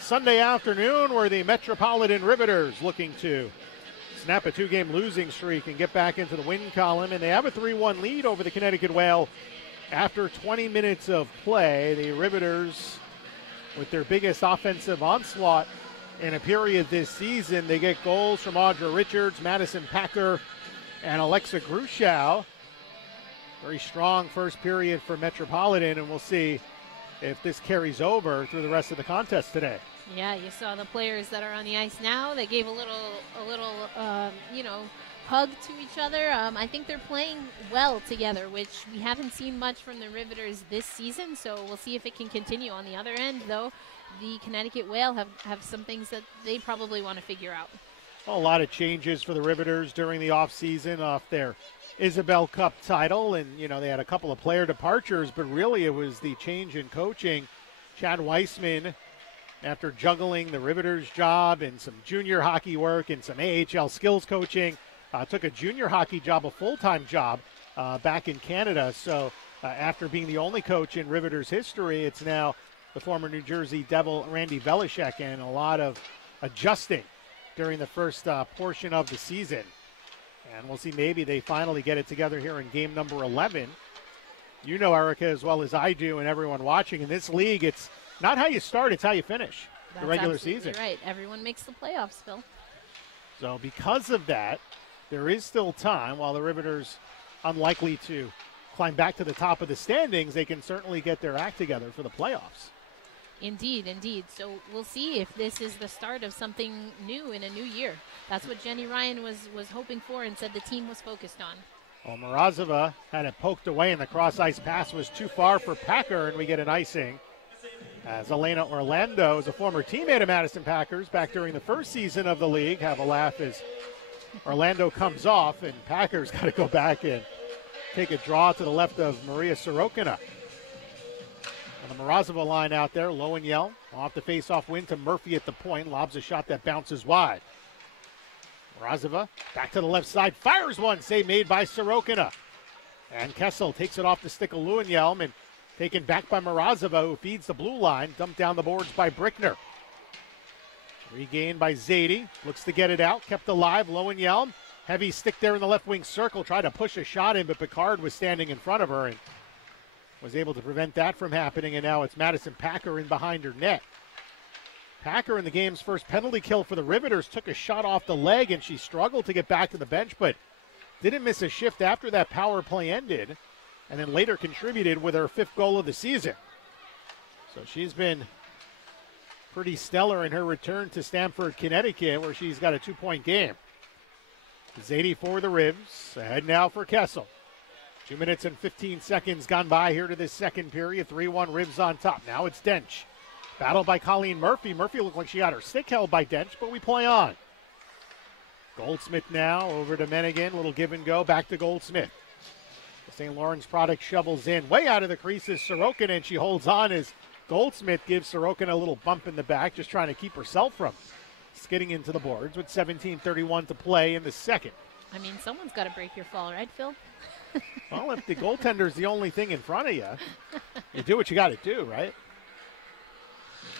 Sunday afternoon where the Metropolitan Riveters looking to snap a 2-game losing streak and get back into the win column. And they have a 3-1 lead over the Connecticut Whale after 20 minutes of play. The Riveters, with their biggest offensive onslaught in a period this season, they get goals from Audra Richards, Madison Packer, and Alexa Gruschow. Very strong first period for Metropolitan, and we'll see if this carries over through the rest of the contest today. Yeah, you saw the players that are on the ice now. They gave a little hug to each other. I think they're playing well together, which we haven't seen much from the Riveters this season, so we'll see if it can continue. On the other end, though, the Connecticut Whale have some things that they probably want to figure out. A lot of changes for the Riveters during the offseason off their Isabel Cup title, and they had a couple of player departures, but really it was the change in coaching. Chad Weissman, after juggling the Riveters job and some junior hockey work and some AHL skills coaching, took a junior hockey job, a full-time job back in Canada. So after being the only coach in Riveters history, it's now the former New Jersey Devil Randy Velishek, and a lot of adjusting during the first portion of the season. And we'll see, maybe they finally get it together here in game number 11. You know, Erica, as well as I do and everyone watching, in this league, it's not how you start, it's how you finish the regular season. Right. Everyone makes the playoffs, Phil. So because of that, there is still time. While the Riveters unlikely to climb back to the top of the standings, they can certainly get their act together for the playoffs. Indeed, indeed. So we'll see if this is the start of something new in a new year. That's what Jenny Ryan was hoping for and said the team was focused on. Well, Morozova had it poked away, and the cross-ice pass was too far for Packer, and we get an icing. As Elena Orlando is a former teammate of Madison Packers back during the first season of the league. Have a laugh as Orlando comes off, and Packers got to go back and take a draw to the left of Maria Sorokina. On the Morozova line out there, Lowenjell off the face-off win to Murphy at the point, lobs a shot that bounces wide. Morozova back to the left side, fires one, save made by Sorokina. And Kessel takes it off the stick of Lowenjell and taken back by Morozova, who feeds the blue line, dumped down the boards by Brickner. Regained by Zadie, looks to get it out, kept alive, Lowenjell. Heavy stick there in the left wing circle, tried to push a shot in, but Picard was standing in front of her and was able to prevent that from happening, and now it's Madison Packer in behind her net. Packer, in the game's first penalty kill for the Riveters, took a shot off the leg, and she struggled to get back to the bench, but didn't miss a shift after that power play ended, and then later contributed with her 5th goal of the season. So she's been pretty stellar in her return to Stamford, Connecticut, where she's got a 2-point game. Zadie for the Ribs, ahead now for Kessel. 2 minutes and 15 seconds gone by here to this second period. 3-1 Ribs on top. Now it's Dench. Battled by Colleen Murphy. Murphy looked like she got her stick held by Dench, but we play on. Goldsmith now over to Menigan. Little give and go. Back to Goldsmith. The St. Lawrence product shovels in. Way out of the creases. Sorokina, and she holds on as Goldsmith gives Sorokina a little bump in the back, just trying to keep herself from skidding into the boards with 17:31 to play in the second. I mean, someone's got to break your fall, right, Phil? Well, if the goaltender's the only thing in front of you, you do what you got to do, right?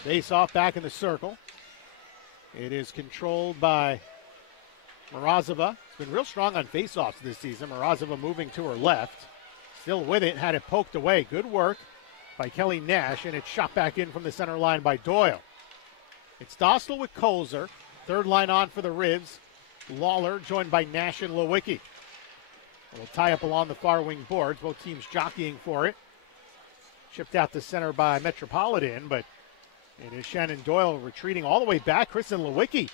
Face off back in the circle. It is controlled by Morozova. It's been real strong on face-offs this season. Morozova moving to her left. Still with it, had it poked away. Good work by Kelly Nash, and it's shot back in from the center line by Doyle. It's Dostal with Kolzer. Third line on for the Ribs. Lawler joined by Nash and Lewicki. We'll tie up along the far wing boards. Both teams jockeying for it. Chipped out to center by Metropolitan, but it is Shannon Doyle retreating all the way back. Kristen Lewicki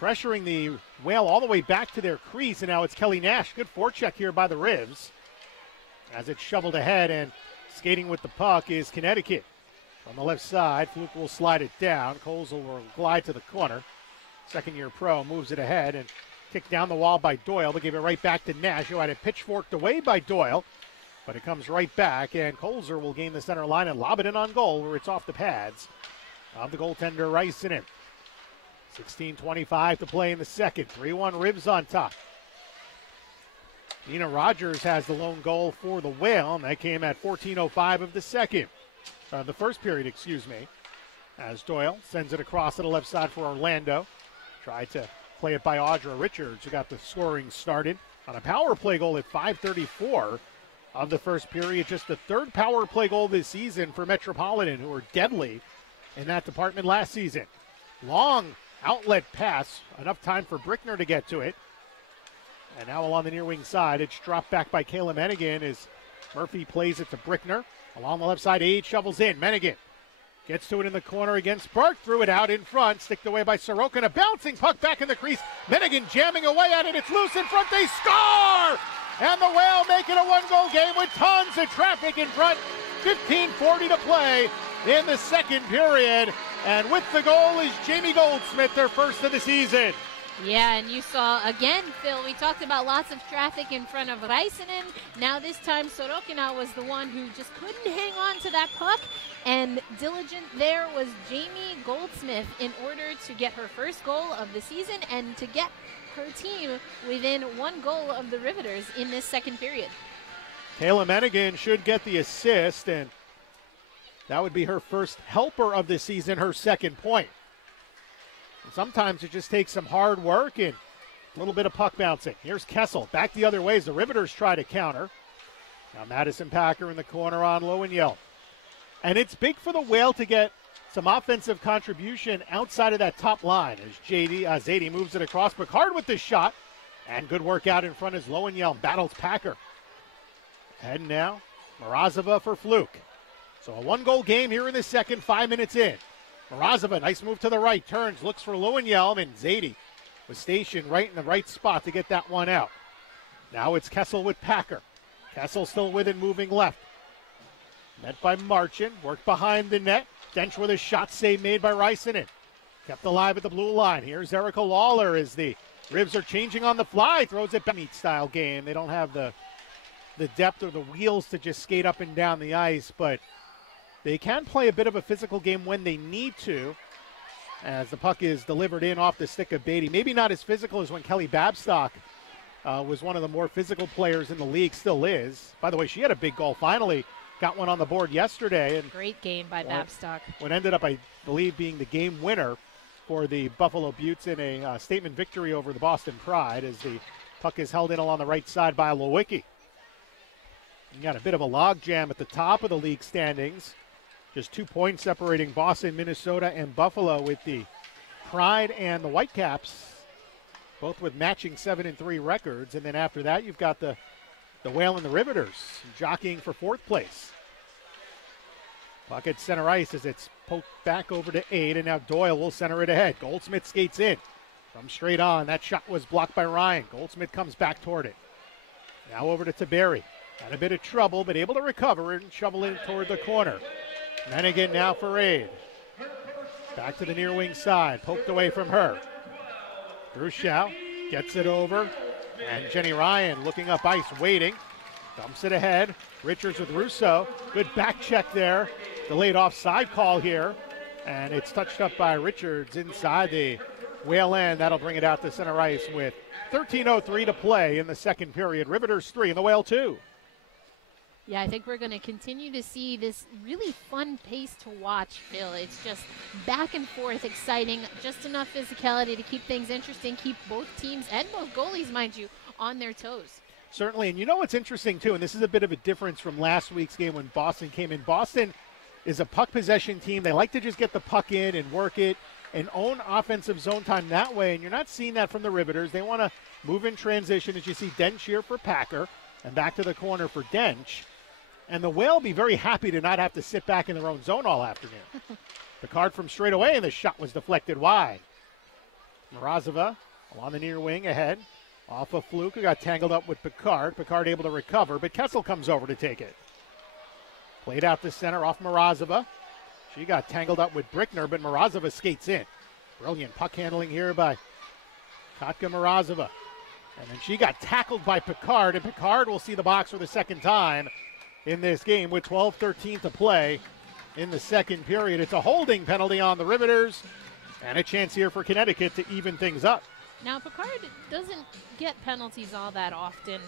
pressuring the Whale all the way back to their crease, and now it's Kelly Nash. Good forecheck here by the Ribs. As it's shoveled ahead, and skating with the puck is Connecticut. On the left side, Fluke will slide it down. Kozel will glide to the corner. Second-year pro moves it ahead and kicked down the wall by Doyle. They give it right back to Nash, who had it pitchforked away by Doyle. But it comes right back, and Kolzer will gain the center line and lob it in on goal, where it's off the pads of the goaltender Riceinen. 16:25 to play in the second. 3-1 Ribs on top. Nina Rogers has the lone goal for the Whale, and that came at 14:05 of the first period, excuse me. As Doyle sends it across to the left side for Orlando. Tried to play it by Audra Richards, who got the scoring started on a power play goal at 5:34 of the first period. Just the third power play goal this season for Metropolitan, who were deadly in that department last season. Long outlet pass, enough time for Brickner to get to it. And now along the near wing side, it's dropped back by Kayla Mennigan as Murphy plays it to Brickner. Along the left side, Ade shovels in. Mennigan gets to it in the corner against Burke. Threw it out in front. Sticked away by Sorokin. A bouncing puck back in the crease. Mennigan jamming away at it. It's loose in front. They score! And the Whale make it a one-goal game with tons of traffic in front. 15:40 to play in the second period. And with the goal is Jamie Goldsmith, their first of the season. Yeah, and you saw, again, Phil, we talked about lots of traffic in front of Raisinen. Now this time Sorokina was the one who just couldn't hang on to that puck. And diligent there was Jamie Goldsmith in order to get her first goal of the season and to get her team within one goal of the Riveters in this second period. Kayla Mennigan should get the assist, and that would be her first helper of the season, her second point. Sometimes it just takes some hard work and a little bit of puck bouncing. Here's Kessel back the other way as the Riveters try to counter. Now Madison Packer in the corner on Lowenjeld. And it's big for the Whale to get some offensive contribution outside of that top line as Zadie moves it across. Picard with the shot. And good work out in front as Lowenjeld battles Packer. And now Morozova for Fluke. So a one-goal game here in the second, 5 minutes in. Morozova, nice move to the right, turns, looks for Lowenjeld, and Zadie was stationed right in the right spot to get that one out. Now it's Kessel with Packer. Kessel still with it, moving left. Met by Marchand, worked behind the net. Dench with a shot save made by Raisinen. Kept alive at the blue line. Here's Erica Lawler as the Ribs are changing on the fly. Throws it back. Meet-style game. They don't have the depth or the wheels to just skate up and down the ice, but they can play a bit of a physical game when they need to, as the puck is delivered in off the stick of Beatty. Maybe not as physical as when Kelly Babstock was one of the more physical players in the league, still is. By the way, she had a big goal finally, got one on the board yesterday. And great game by Babstock. What ended up, I believe, being the game winner for the Buffalo Buttes in a statement victory over the Boston Pride as the puck is held in along the right side by Lewicki. You got a bit of a log jam at the top of the league standings. Just 2 points separating Boston, Minnesota, and Buffalo, with the Pride and the Whitecaps, both with matching 7-3 records. And then after that, you've got the Whale and the Riveters jockeying for fourth place. Puck at center ice as it's poked back over to Ade, and now Doyle will center it ahead. Goldsmith skates in from straight on. That shot was blocked by Ryan. Goldsmith comes back toward it. Now over to Taberi. Had a bit of trouble, but able to recover and shovel it toward the corner. Mennigan now for Ade. Back to the near wing side. Poked away from her. Grushau gets it over. And Jenny Ryan looking up ice, waiting. Dumps it ahead. Richards with Russo. Good back check there. Delayed offside call here. And it's touched up by Richards inside the Whale end. That'll bring it out to center ice with 13:03 to play in the second period. Riveters 3 and the Whale 2. Yeah, I think we're going to continue to see this really fun pace to watch, Phil. It's just back and forth, exciting, just enough physicality to keep things interesting, keep both teams and both goalies, mind you, on their toes. Certainly, and you know what's interesting, too, and this is a bit of a difference from last week's game when Boston came in. Boston is a puck possession team. They like to just get the puck in and work it and own offensive zone time that way, and you're not seeing that from the Riveters. They want to move in transition, as you see Dench here for Packer and back to the corner for Dench. And the Whale be very happy to not have to sit back in their own zone all afternoon. The card from straight away, and the shot was deflected wide. Morozova along the near wing ahead. Off of Fluke, who got tangled up with Picard. Picard able to recover, but Kessel comes over to take it. Played out the center off Morozova. She got tangled up with Brickner, but Morozova skates in. Brilliant puck handling here by Katka Morozova. And then she got tackled by Picard, and Picard will see the box for the second time in this game with 12:13 to play in the second period. It's a holding penalty on the Riveters and a chance here for Connecticut to even things up. Now, Picard doesn't get penalties all that often.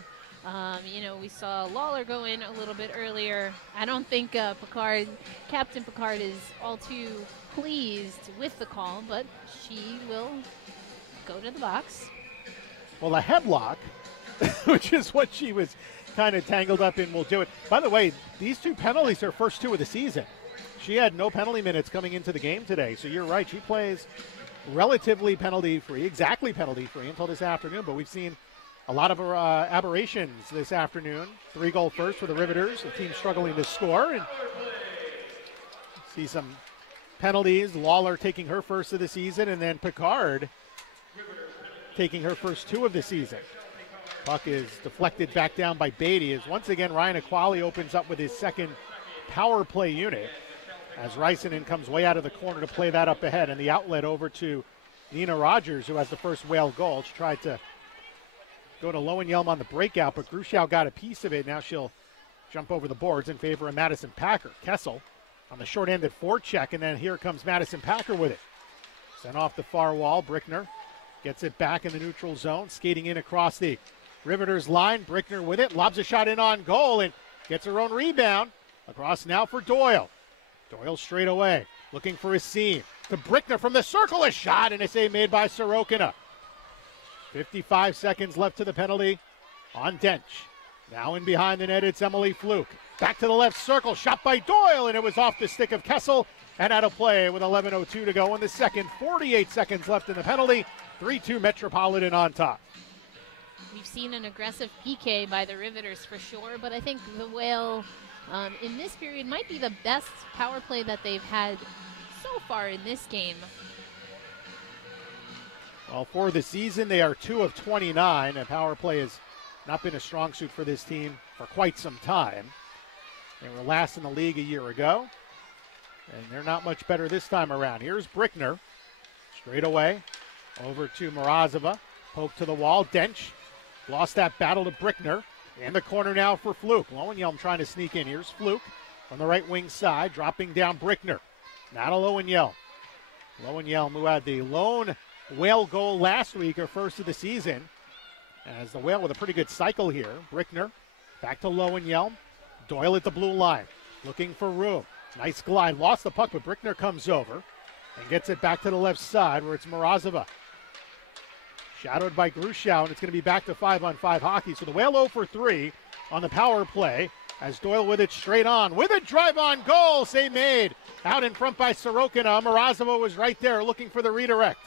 We saw Lawler go in a little bit earlier. I don't think Captain Picard is all too pleased with the call, but she will go to the box. Well, a headlock, which is what she was kind of tangled up in, will do it. By the way, these 2 penalties are first 2 of the season. She had no penalty minutes coming into the game today, so you're right. She plays relatively penalty-free, exactly penalty-free until this afternoon, but we've seen a lot of aberrations this afternoon. 3-goal first for the Riveters, a team struggling to score. And see some penalties. Lawler taking her first of the season, and then Picard taking her first 2 of the season. Puck is deflected back down by Beatty as once again Ryan Aquali opens up with his second power play unit as Rysanen comes way out of the corner to play that up ahead, and the outlet over to Nina Rogers, who has the first Whale goal. She tried to go to Lowenjelm on the breakout, but Grushow got a piece of it. Now she'll jump over the boards in favor of Madison Packer. Kessel on the short-handed forecheck, and then here comes Madison Packer with it. Sent off the far wall. Brickner gets it back in the neutral zone, skating in across the Riveters line. Brickner with it, lobs a shot in on goal, and gets her own rebound. Across now for Doyle. Doyle straight away, looking for a seam. To Brickner from the circle, a shot, and a save made by Sorokina. 55 seconds left to the penalty on Dench. Now in behind the net, it's Emily Fluke. Back to the left circle, shot by Doyle, and it was off the stick of Kessel and out of play with 11:02 to go in the second. 48 seconds left in the penalty. 3-2 Metropolitan on top. We've seen an aggressive PK by the Riveters for sure, but I think the Whale in this period might be the best power play that they've had so far in this game. Well, for the season, they are 2 of 29, and power play has not been a strong suit for this team for quite some time. They were last in the league a year ago, and they're not much better this time around. Here's Brickner, straight away, over to Morozova, poke to the wall. Dench lost that battle to Brickner. In the corner now for Fluke. Lowenjelm trying to sneak in. Here's Fluke from the right wing side, dropping down Brickner. Now to Lowenjelm. Lowenjelm, who had the lone Whale goal last week, her first of the season, as the Whale with a pretty good cycle here. Brickner back to Lowenjelm. Doyle at the blue line, looking for room. Nice glide, lost the puck, but Brickner comes over and gets it back to the left side where it's Morozova. Shadowed by Grushow, and it's going to be back to 5-on-5 hockey. So the Whale 0 for 3 on the power play as Doyle with it straight on. With a drive-on goal, save made. Out in front by Sorokina. Morozova was right there looking for the redirect.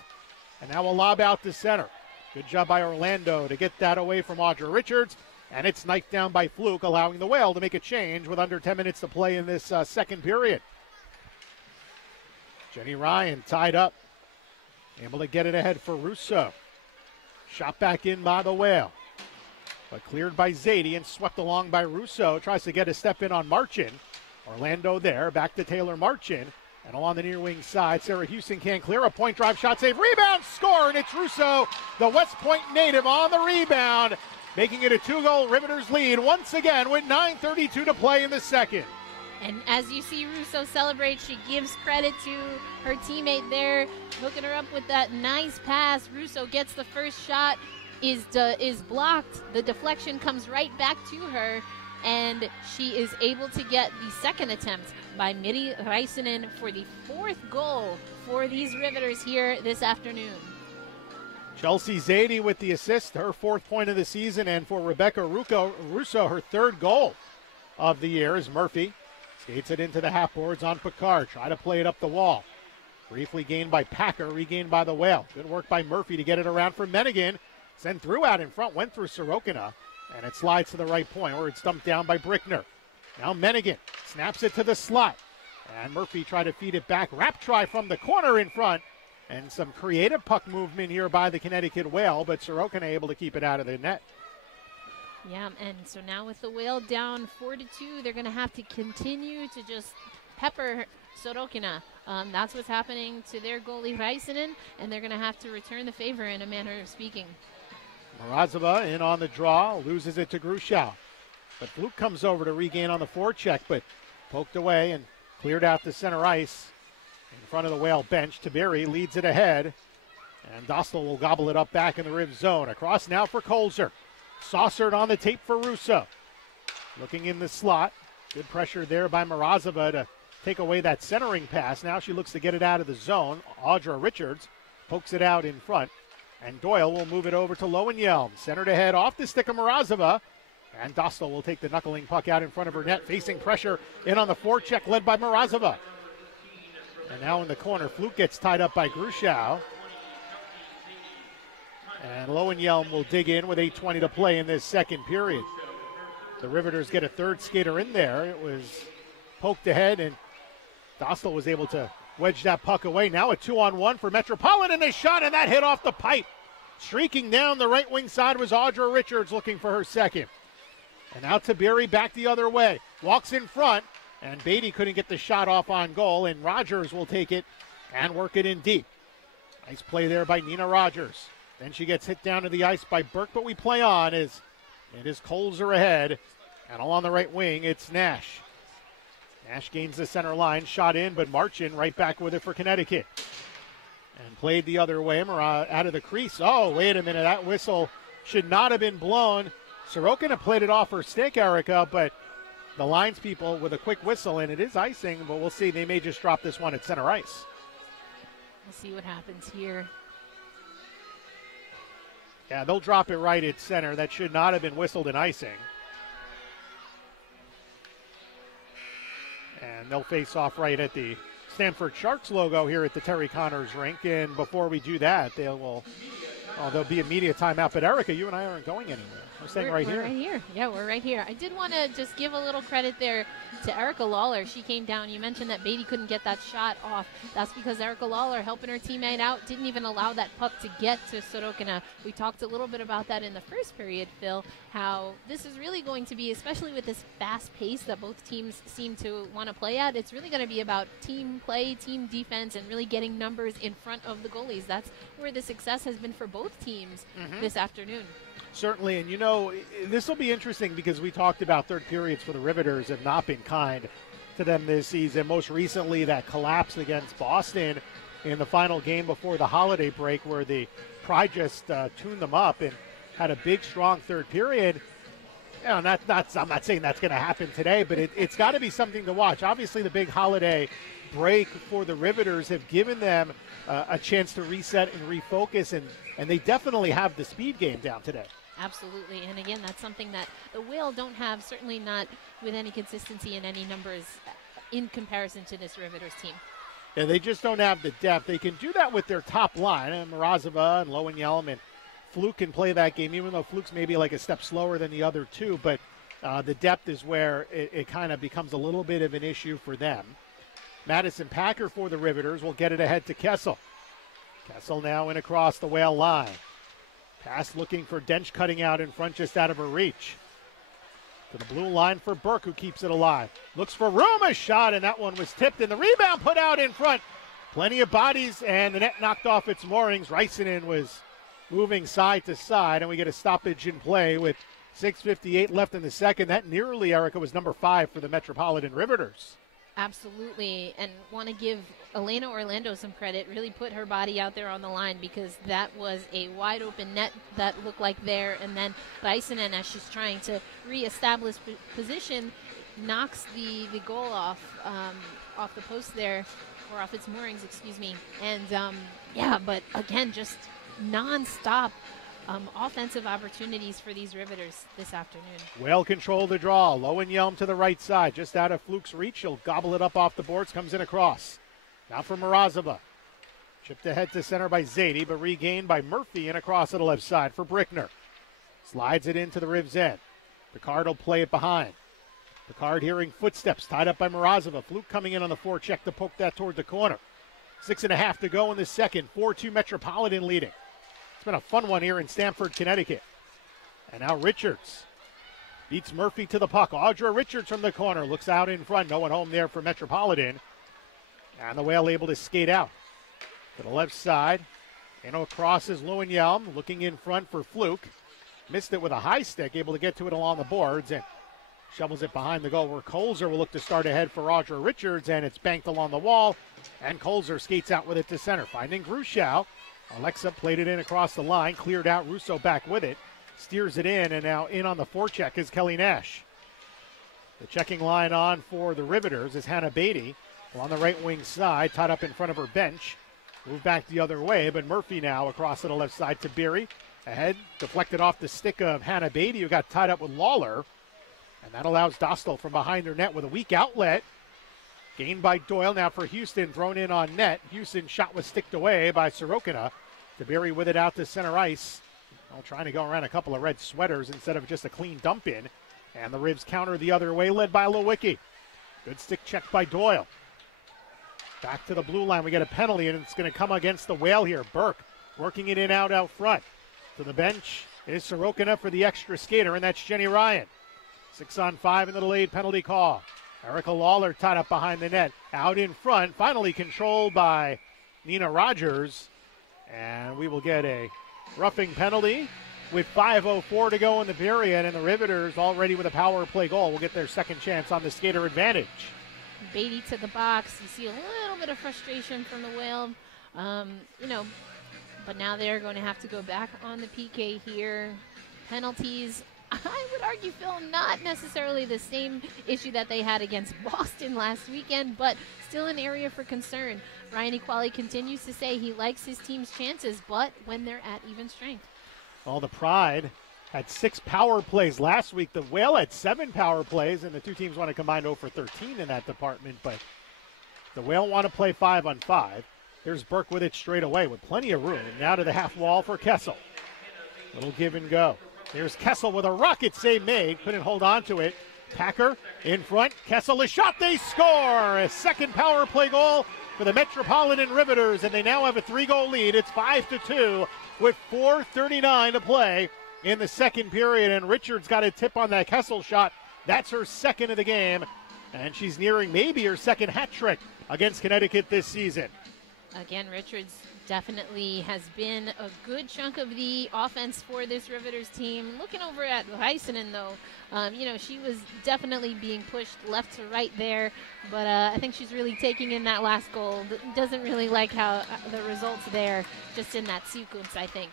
And now a lob out to center. Good job by Orlando to get that away from Audra Richards. And it's knifed down by Fluke, allowing the Whale to make a change with under 10 minutes to play in this second period. Jenny Ryan tied up. Able to get it ahead for Russo. Shot back in by the Whale. But cleared by Zadie and swept along by Russo. Tries to get a step in on Marchin. Orlando there. Back to Taylor Marchin. And along the near wing side, Sarah Houston can't clear. A point drive shot save. Rebound score, and it's Russo, the West Point native, on the rebound, making it a 2-goal Riveters lead once again with 9:32 to play in the second. And as you see Russo celebrate, she gives credit to her teammate there, hooking her up with that nice pass. Russo gets the first shot, is blocked. The deflection comes right back to her, and she is able to get the second attempt by Miri Rysanen for the 4th goal for these Riveters here this afternoon. Chelsea Zadie with the assist, her 4th point of the season, and for Rebecca Russo, her 3rd goal of the year as Murphy skates it into the half boards on Picard. Try to play it up the wall. Briefly gained by Packer, regained by the Whale. Good work by Murphy to get it around for Mennigan. Sent through out in front, went through Sorokina, and it slides to the right point where it's dumped down by Brickner. Now Mennigan snaps it to the slot, and Murphy tried to feed it back. Wrap try from the corner in front, and some creative puck movement here by the Connecticut Whale, but Sorokina able to keep it out of the net. Yeah, and so now with the Whale down 4-2, they're going to have to continue to just pepper Sorokina. That's what's happening to their goalie Rysanen, and they're going to have to return the favor in a manner of speaking. Morozova in on the draw, loses it to Grushow. But Fluke comes over to regain on the forecheck, but poked away and cleared out to center ice. In front of the Whale bench, Taberi leads it ahead. And Dostal will gobble it up back in the rib zone. Across now for Colzer. Saucered on the tape for Russo. Looking in the slot. Good pressure there by Morozova to take away that centering pass. Now she looks to get it out of the zone. Audra Richards pokes it out in front. And Doyle will move it over to Lowenjelm. Centered ahead off the stick of Morozova. And Dostal will take the knuckling puck out in front of her net. Facing pressure in on the forecheck led by Morozova. And now in the corner, Fluke gets tied up by Grushow. And Lowenjelm will dig in with 8:20 to play in this second period. The Riveters get a third skater in there. It was poked ahead, and Dostal was able to wedge that puck away. Now a 2-on-1 for Metropolitan. A shot, and that hit off the pipe. Streaking down the right wing side was Audra Richards looking for her second. And now Tabiri back the other way. Walks in front, and Beatty couldn't get the shot off on goal, and Rogers will take it and work it in deep. Nice play there by Nina Rogers. Then she gets hit down to the ice by Burke, but we play on as it is Colzer ahead. And along the right wing, it's Nash. Nash gains the center line, shot in, but Marchin right back with it for Connecticut. And played the other way, out of the crease. Oh, wait a minute, that whistle should not have been blown. Sorokin played it off her stick, Erica, but the lines people with a quick whistle, and it is icing, but we'll see. They may just drop this one at center ice. We'll see what happens here. Yeah, they'll drop it right at center. That should not have been whistled in icing. And they'll face off right at the Stanford Sharks logo here at the Terry Connors rink. And before we do that, there'll be a media timeout. But Erica, you and I aren't going anywhere. We're staying right here. We're right here. Yeah, we're right here. I did want to just give a little credit there to Erica Lawler. She came down. You mentioned that Beatty couldn't get that shot off. That's because Erica Lawler, helping her teammate out, didn't even allow that puck to get to Sorokin. We talked a little bit about that in the first period, Phil, how this is really going to be, especially with this fast pace that both teams seem to want to play at, it's really going to be about team play, team defense, and really getting numbers in front of the goalies. That's where the success has been for both teams this afternoon. Certainly, and this will be interesting because we talked about third periods for the Riveters have not been kind to them this season. Most recently, that collapse against Boston in the final game before the holiday break where the Pride just tuned them up and had a big, strong third period. I'm not saying that's going to happen today, but it's got to be something to watch. Obviously, the big holiday break for the Riveters have given them a chance to reset and refocus, and they definitely have the speed game down today. Absolutely, and again, that's something that the Whale don't have, certainly not with any consistency in any numbers in comparison to this Riveters team. Yeah, they just don't have the depth. They can do that with their top line, and Morozova and Lowenjelm and Fluke can play that game, even though Fluke's maybe like a step slower than the other two, but the depth is where it kind of becomes a little bit of an issue for them. Madison Packer for the Riveters will get it ahead to Kessel. Kessel now in across the Whale line. Pass looking for Dench, cutting out in front, just out of her reach. To the blue line for Burke, who keeps it alive. Looks for room, a shot, and that one was tipped, and the rebound put out in front. Plenty of bodies, and the net knocked off its moorings. Reisinen was moving side to side, and we get a stoppage in play with 6:58 left in the second. That nearly, Erica, was number 5 for the Metropolitan Riveters. Absolutely, and want to give Elena Orlando some credit, really put her body out there on the line because that was a wide open net that looked like there, and then Reisinen, as she's trying to reestablish position, knocks the goal off the post there, or off its moorings, excuse me, and but again, just non-stop offensive opportunities for these Riveters this afternoon. Well controlled the draw. Lowenjelm to the right side, just out of Fluke's reach. She'll gobble it up off the boards, comes in across. Now for Morozova. Chipped ahead to center by Zadie, but regained by Murphy and across to the left side for Brickner. Slides it into the ribs end. Picard will play it behind. Picard hearing footsteps, tied up by Morozova. Fluke coming in on the forecheck to poke that toward the corner. 6.5 to go in the second. 4-2 Metropolitan leading. It's been a fun one here in Stamford, Connecticut. And now Richards beats Murphy to the puck. Audra Richards from the corner looks out in front. No one home there for Metropolitan. And the Whale able to skate out to the left side. And across is Lowenjelm looking in front for Fluke. Missed it with a high stick, able to get to it along the boards and shovels it behind the goal where Colzer will look to start ahead for Audra Richards, and it's banked along the wall. And Colzer skates out with it to center, finding Grushow. Alexa played it in across the line, cleared out, Russo back with it. steers it in, and now in on the forecheck is Kelly Nash. The checking line on for the Riveters is Hannah Beatty on the right wing side, tied up in front of her bench. Move back the other way, but Murphy now across to the left side to Beery. Ahead, deflected off the stick of Hannah Beatty, who got tied up with Lawler. And that allows Dostal from behind her net with a weak outlet. Gained by Doyle now for Houston, thrown in on net. Houston's shot was sticked away by Sorokina. Beery with it out to center ice. Well, trying to go around a couple of red sweaters instead of just a clean dump in. And the Ribs counter the other way, led by Lewicki. Good stick check by Doyle. Back to the blue line. We get a penalty, and it's going to come against the Whale here. Burke working it in out front. To the bench is Sorokina for the extra skater, and that's Jenny Ryan. 6-on-5 in the delayed penalty call. Erica Lawler tied up behind the net. Out in front, finally controlled by Nina Rogers. And we will get a roughing penalty with 5:04 to go in the period, and the Riveters already with a power play goal will get their second chance on the skater advantage. Beatty to the box. You see a little bit of frustration from the Whale, but now they're going to have to go back on the PK here. Penalties, I would argue, Phil, not necessarily the same issue that they had against Boston last weekend, but still an area for concern. Ryan Equali continues to say he likes his team's chances, but when they're at even strength. Well, the Pride had 6 power plays last week. The Whale had 7 power plays, and the two teams want to combine 0 for 13 in that department. But the Whale want to play 5-on-5. Here's Burke with it straight away with plenty of room. Now to the half wall for Kessel. Little give and go. Here's Kessel with a rocket save made. Couldn't hold on to it. Packer in front. Kessel, a shot. They score. A second power play goal for the Metropolitan Riveters, and they now have a 3-goal lead. It's 5-2 with 4:39 to play in the second period, and Richards got a tip on that Kessel shot. That's her second of the game, and she's nearing maybe her second hat trick against Connecticut this season. Again, Richards definitely has been a good chunk of the offense for this Riveters team. Looking over at Väisänen, though, she was definitely being pushed left to right there, but I think she's really taking in that last goal. Doesn't really like how the results there, just in that sequence, I think.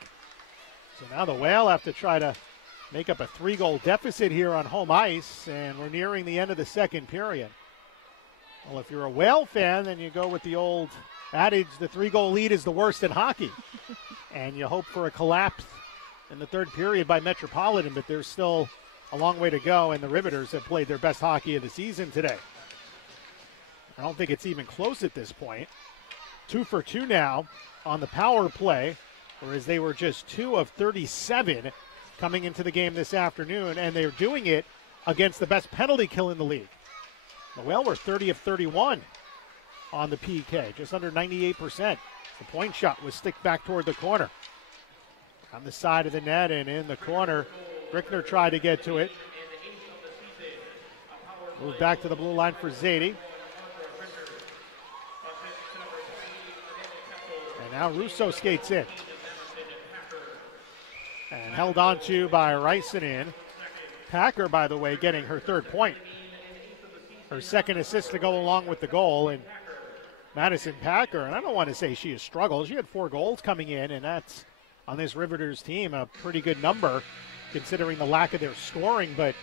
So now the Whale have to try to make up a 3-goal deficit here on home ice, and we're nearing the end of the second period. Well, if you're a Whale fan, then you go with the old adage, the 3-goal lead is the worst in hockey. And you hope for a collapse in the third period by Metropolitan, but there's still a long way to go, and the Riveters have played their best hockey of the season today. I don't think it's even close at this point. 2 for 2 now on the power play, whereas they were just 2 of 37 coming into the game this afternoon, and they're doing it against the best penalty kill in the league. The Whale were 30 of 31 on the PK, just under 98%. The point shot was sticked back toward the corner. On the side of the net and in the corner, Brickner tried to get to it. Moved back to the blue line for Zadie. And now Russo skates in. And held on to by Väisänen. Packer, by the way, getting her third point. Her second assist to go along with the goal. And Madison Packer, and I don't want to say she has struggled. She had 4 goals coming in, and that's on this Riveters team a pretty good number considering the lack of their scoring. But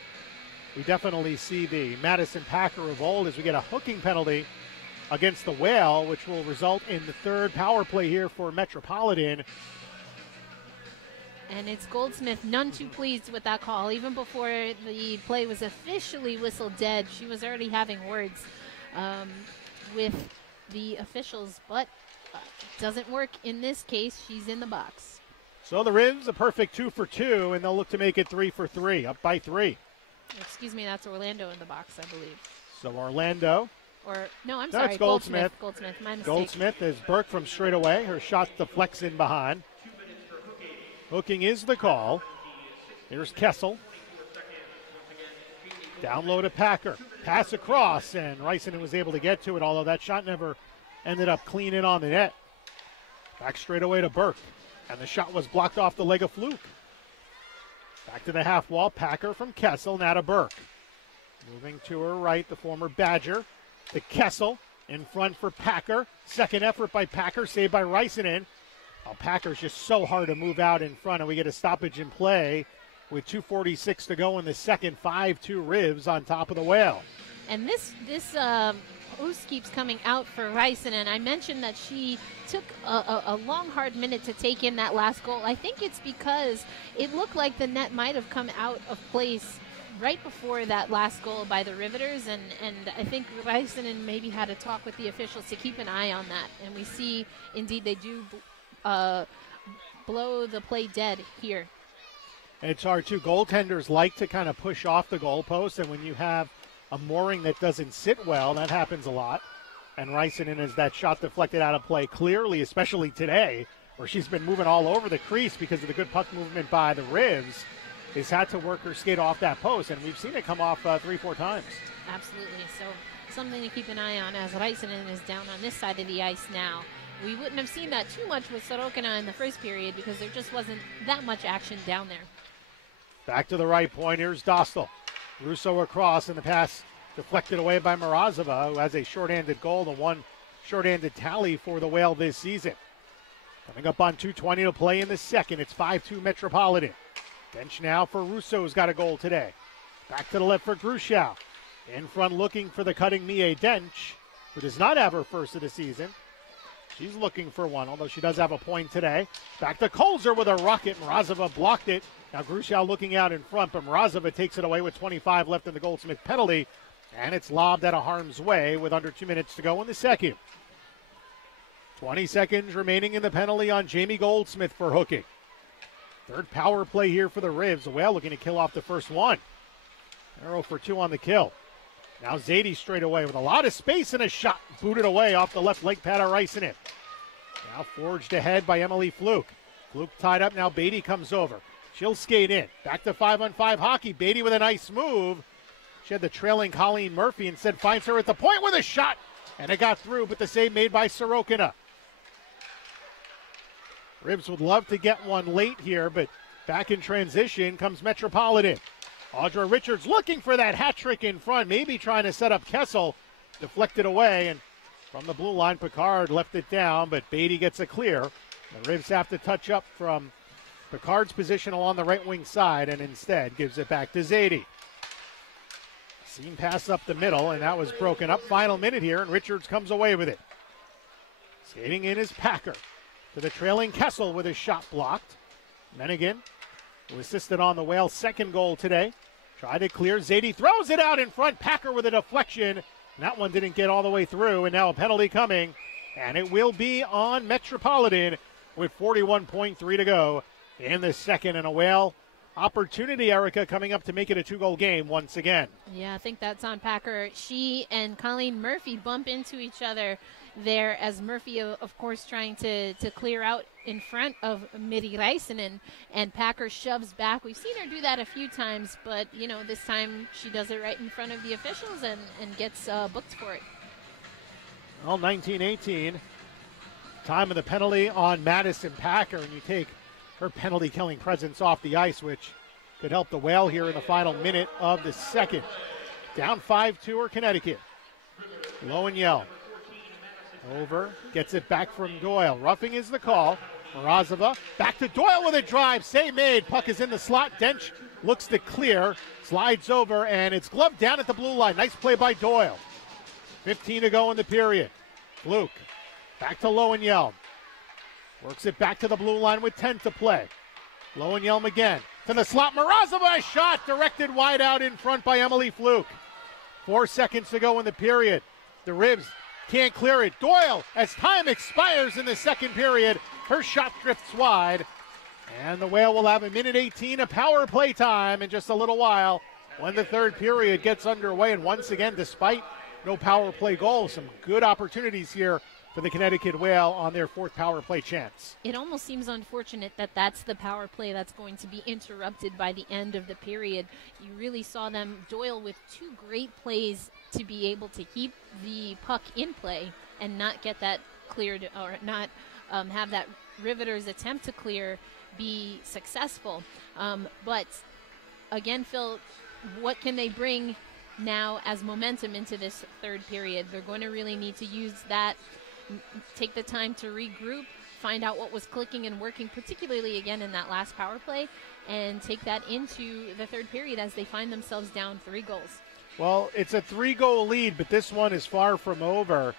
we definitely see the Madison Packer of old as we get a hooking penalty against the Whale, which will result in the third power play here for Metropolitan. And it's Goldsmith none too pleased with that call. Even before the play was officially whistled dead, she was already having words with the officials, but it doesn't work in this case. She's in the box. So the Rivs a perfect 2 for 2, and they'll look to make it 3 for 3, up by 3. Excuse me, that's Orlando in the box, I believe. So Orlando. No, I'm sorry, sorry, Goldsmith. Goldsmith, my mistake. Goldsmith is Burke from straight away. Her shot deflects in behind. Hooking is the call. Here's Kessel. Down low to Packer. Pass across, and Väisänen was able to get to it, although that shot never ended up clean in on the net. Back straight away to Burke, and the shot was blocked off the leg of Fluke. Back to the half wall, Packer from Kessel, now to Burke. Moving to her right, the former Badger. To Kessel, in front for Packer. Second effort by Packer, saved by Väisänen. Oh, Packer's just so hard to move out in front, and we get a stoppage in play with 2:46 to go in the second. 5-2 Ribs on top of the Whale. And this Oos keeps coming out for Rysanen. I mentioned that she took a long, hard minute to take in that last goal. I think it's because it looked like the net might have come out of place right before that last goal by the Riveters, and I think Rysanen maybe had a talk with the officials to keep an eye on that. And we see, indeed, they do blow the play dead here. It's our two goaltenders like to kind of push off the goalpost, and when you have a mooring that doesn't sit well, that happens a lot. And Rysanen has that shot deflected out of play clearly, especially today, where she's been moving all over the crease because of the good puck movement by the Ribs, has had to work her skate off that post, and we've seen it come off 3-4 times. Absolutely. So something to keep an eye on as Rysanen is down on this side of the ice now. We wouldn't have seen that too much with Sorokina in the first period because there just wasn't that much action down there. Back to the right point. Here's Dostal. Russo across, and the pass deflected away by Morozova, who has a shorthanded goal, the one shorthanded tally for the Whale this season. Coming up on 2:20 to play in the second. It's 5-2 Metropolitan. Bench now for Russo, who's got a goal today. Back to the left for Grushow. In front looking for the cutting Mie Dench, who does not have her first of the season. She's looking for one, although she does have a point today. Back to Kolzer with a rocket. Morozova blocked it. Now Grushow looking out in front, but Morozova takes it away with 25 left in the Goldsmith penalty. And it's lobbed out of harm's way with under 2 minutes to go in the second. 20 seconds remaining in the penalty on Jamie Goldsmith for hooking. Third power play here for the Ribs. The Whale looking to kill off the first one. 0 for 2 on the kill. Now Zadie straight away with a lot of space and a shot booted away off the left leg pad of Rysanen. Now forged ahead by Emily Fluke. Fluke tied up. Now Beatty comes over. She'll skate in. Back to 5-on-5 hockey. Beatty with a nice move. She had the trailing Colleen Murphy, instead finds her at the point with a shot. And it got through, but the save made by Sorokina. Ribs would love to get one late here, but back in transition comes Metropolitan. Audra Richards looking for that hat trick in front, maybe trying to set up Kessel. Deflected away, and from the blue line, Picard left it down, but Beatty gets a clear. The Ribs have to touch up from Picard's position along the right wing side, and instead gives it back to Zadie. Seam pass up the middle, and that was broken up. Final minute here, and Richards comes away with it. Skating in is Packer to the trailing Kessel with his shot blocked. Mennigan, who assisted on the Whale's second goal today, tried to clear. Zadie throws it out in front. Packer with a deflection. And that one didn't get all the way through, and now a penalty coming. And it will be on Metropolitan with 41.3 to go in the second, and a Whale opportunity, Erica, coming up to make it a 2-goal game once again. Yeah, I think that's on Packer. She and Colleen Murphy bump into each other there as Murphy, of course, trying to clear out in front of Miri Rysanen, and Packer shoves back. We've seen her do that a few times, but, you know, this time she does it right in front of the officials and gets booked for it. Well, 19-18. Time of the penalty on Madison Packer, and you take her penalty-killing presence off the ice, which could help the Whale here in the final minute of the second. Down 5-2 or Connecticut. Lowen-Yell. Over, gets it back from Doyle. Roughing is the call. Morozova back to Doyle with a drive. Save made. Puck is in the slot. Dench looks to clear. Slides over, and it's gloved down at the blue line. Nice play by Doyle. 15 to go in the period. Fluke back to Lowen-Yell. Works it back to the blue line with 10 to play. Lowen-Yell again. To the slot. Morozova, a shot directed wide out in front by Emily Fluke. 4 seconds to go in the period. The Ribs can't clear it. Doyle, as time expires in the second period, her shot drifts wide. And the Whale will have a minute 18 of power play time in just a little while when the third period gets underway. And once again, despite no power play goals, some good opportunities here for the Connecticut Whale on their fourth power play chance. It almost seems unfortunate that that's the power play that's going to be interrupted by the end of the period. You really saw them, Doyle with 2 great plays to be able to keep the puck in play and not get that cleared, or not have that Riveters attempt to clear be successful. But again, Phil, what can they bring now as momentum into this third period? They're going to really need to use that, take the time to regroup, find out what was clicking and working, particularly again in that last power play, and take that into the third period as they find themselves down 3 goals. Well, it's a 3-goal lead, but this one is far from over,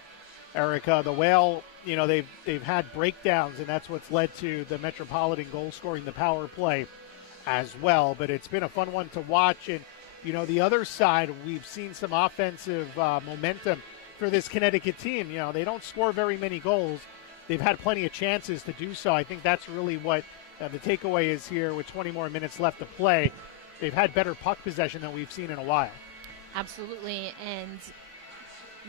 Erica. The Whale, they've had breakdowns, and that's what's led to the Metropolitan goal scoring the power play as well. But it's been a fun one to watch. And, the other side, we've seen some offensive momentum for this Connecticut team. They don't score very many goals. They've had plenty of chances to do so. I think that's really what the takeaway is here with 20 more minutes left to play. They've had better puck possession than we've seen in a while. Absolutely, and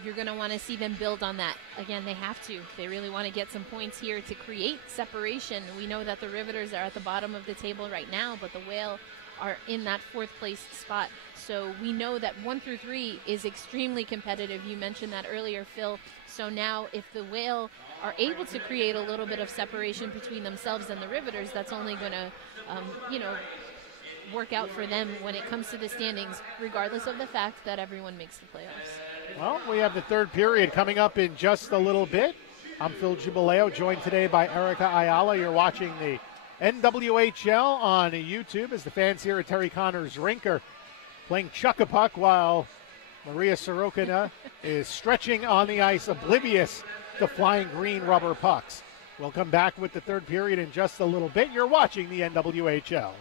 you're going to want to see them build on that. Again, they have to. They really want to get some points here to create separation. We know that the Riveters are at the bottom of the table right now, but the Whale are in that 4th place spot. So we know that 1 through 3 is extremely competitive. You mentioned that earlier, Phil. So now if the Whale are able to create a little bit of separation between themselves and the Riveters, that's only going to, work out for them when it comes to the standings, regardless of the fact that everyone makes the playoffs. Well, we have the third period coming up in just a little bit. I'm Phil Giubileo, joined today by Erica Ayala. You're watching the NWHL on YouTube as the fans here at Terry Connors Rink are playing chuck-a-puck while Maria Sorokina is stretching on the ice, oblivious to flying green rubber pucks. We'll come back with the third period in just a little bit. You're watching the NWHL.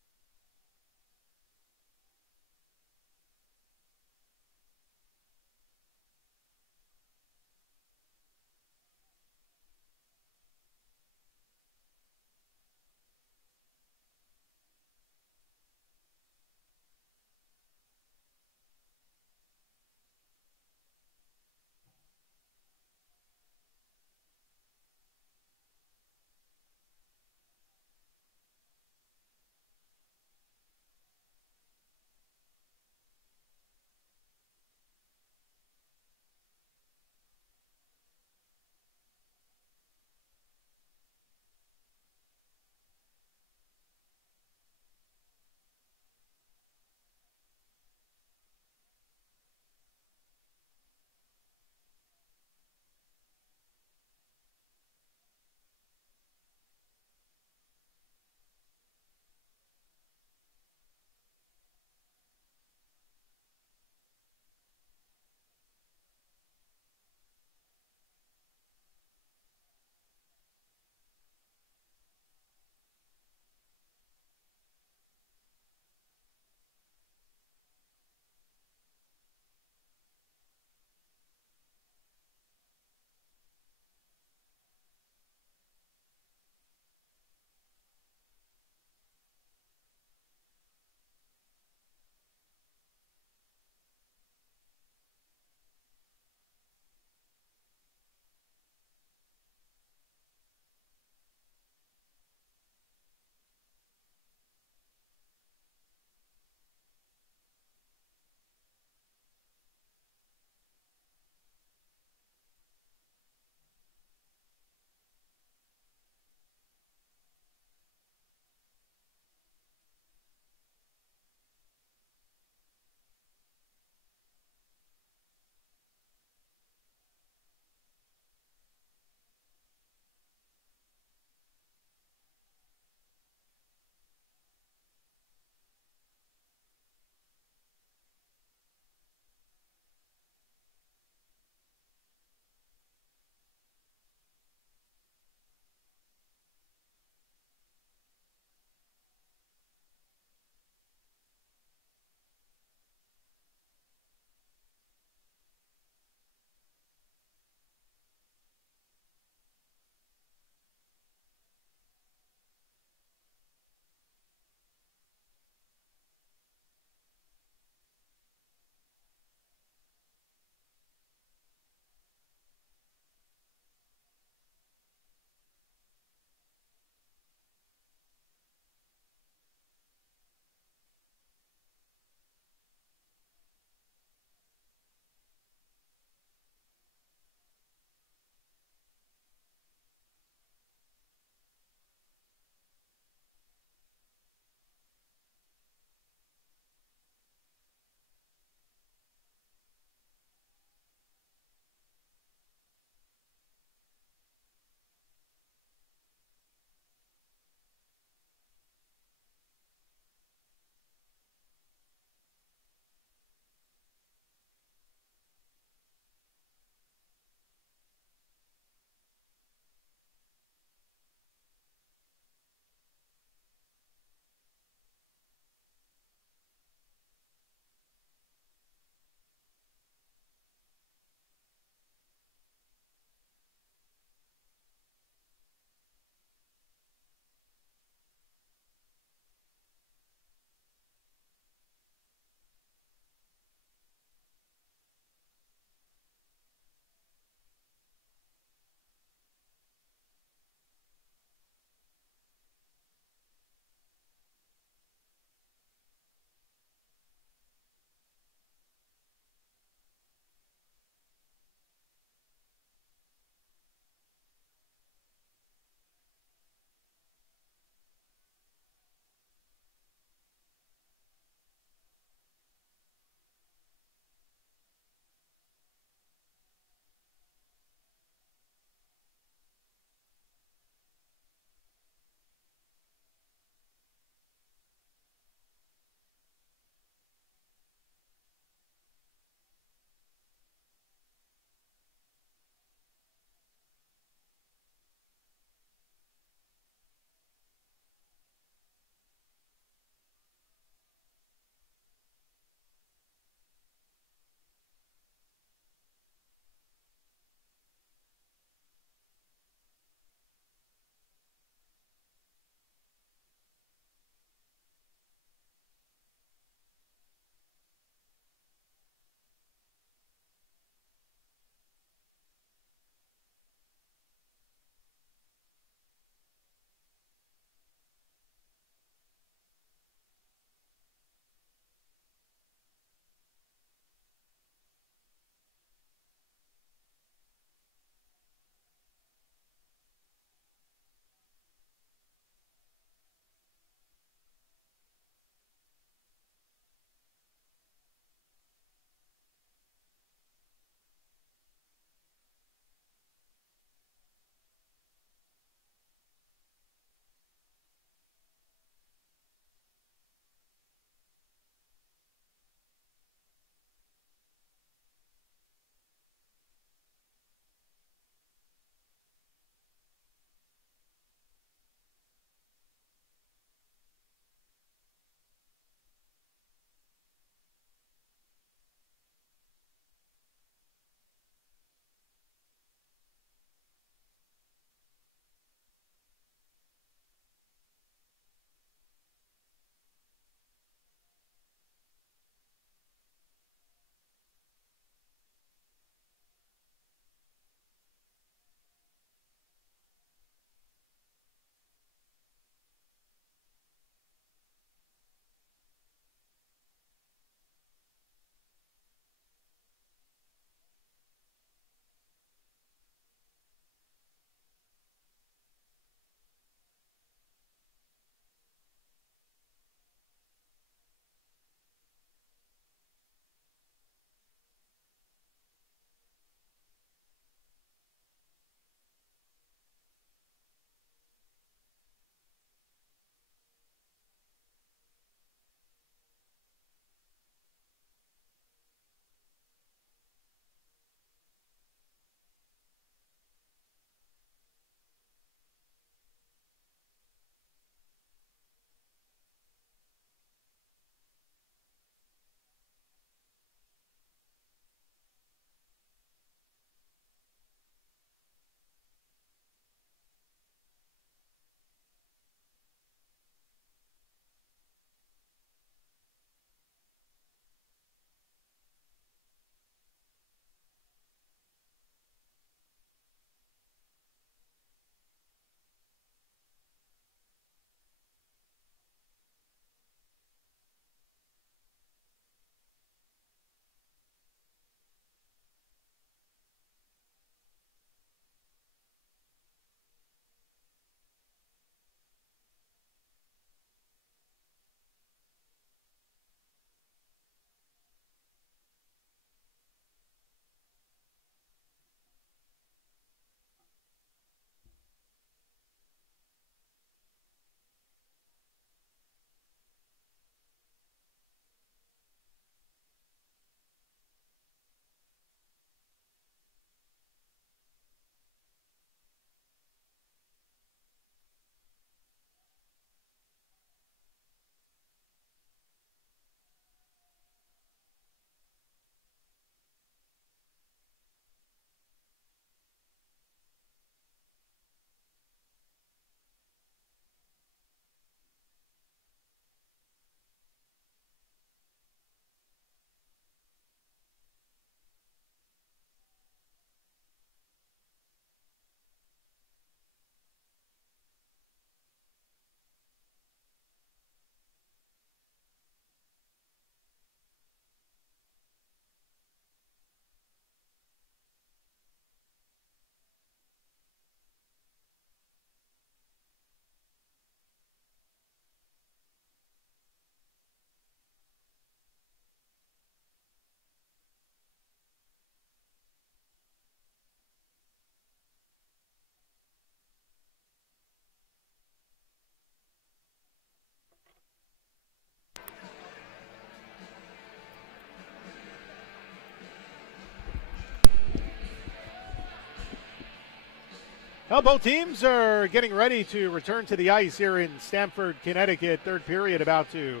Well, both teams are getting ready to return to the ice here in Stamford, Connecticut. Third period about to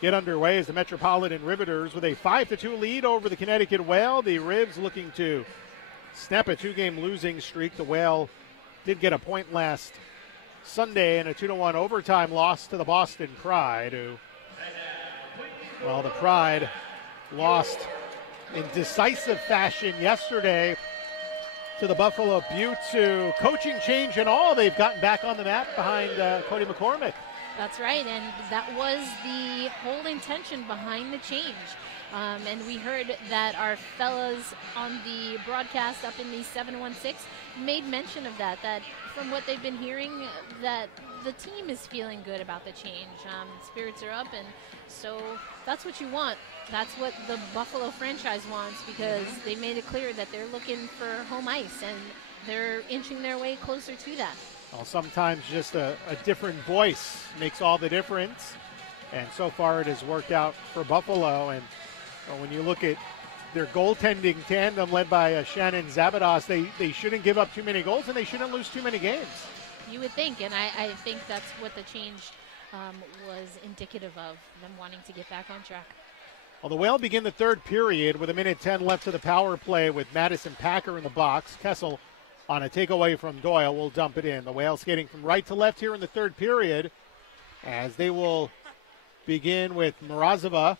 get underway as the Metropolitan Riveters with a 5-2 lead over the Connecticut Whale. The Rivs looking to snap a 2-game losing streak. The Whale did get a point last Sunday in a 2-1 overtime loss to the Boston Pride, the Pride lost in decisive fashion yesterday to the Buffalo Beauts, who coaching change and all, they've gotten back on the map behind Cody McCormick. That's right, and that was the whole intention behind the change. And we heard that our fellas on the broadcast up in the 716 made mention of that from what they've been hearing, that the team is feeling good about the change. Spirits are up, and so that's what you want. That's what the Buffalo franchise wants, because they made it clear that they're looking for home ice, and they're inching their way closer to that. Well, sometimes just a different voice makes all the difference, and so far it has worked out for Buffalo. And when you look at their goaltending tandem led by Shannon Zabados, they shouldn't give up too many goals, and they shouldn't lose too many games. You would think, and I think that's what the change was indicative of, them wanting to get back on track. Well, the Whale begin the third period with 1:10 left to the power play with Madison Packer in the box. Kessel on a takeaway from Doyle will dump it in. The Whale skating from right to left here in the third period, as they will begin with Mrazova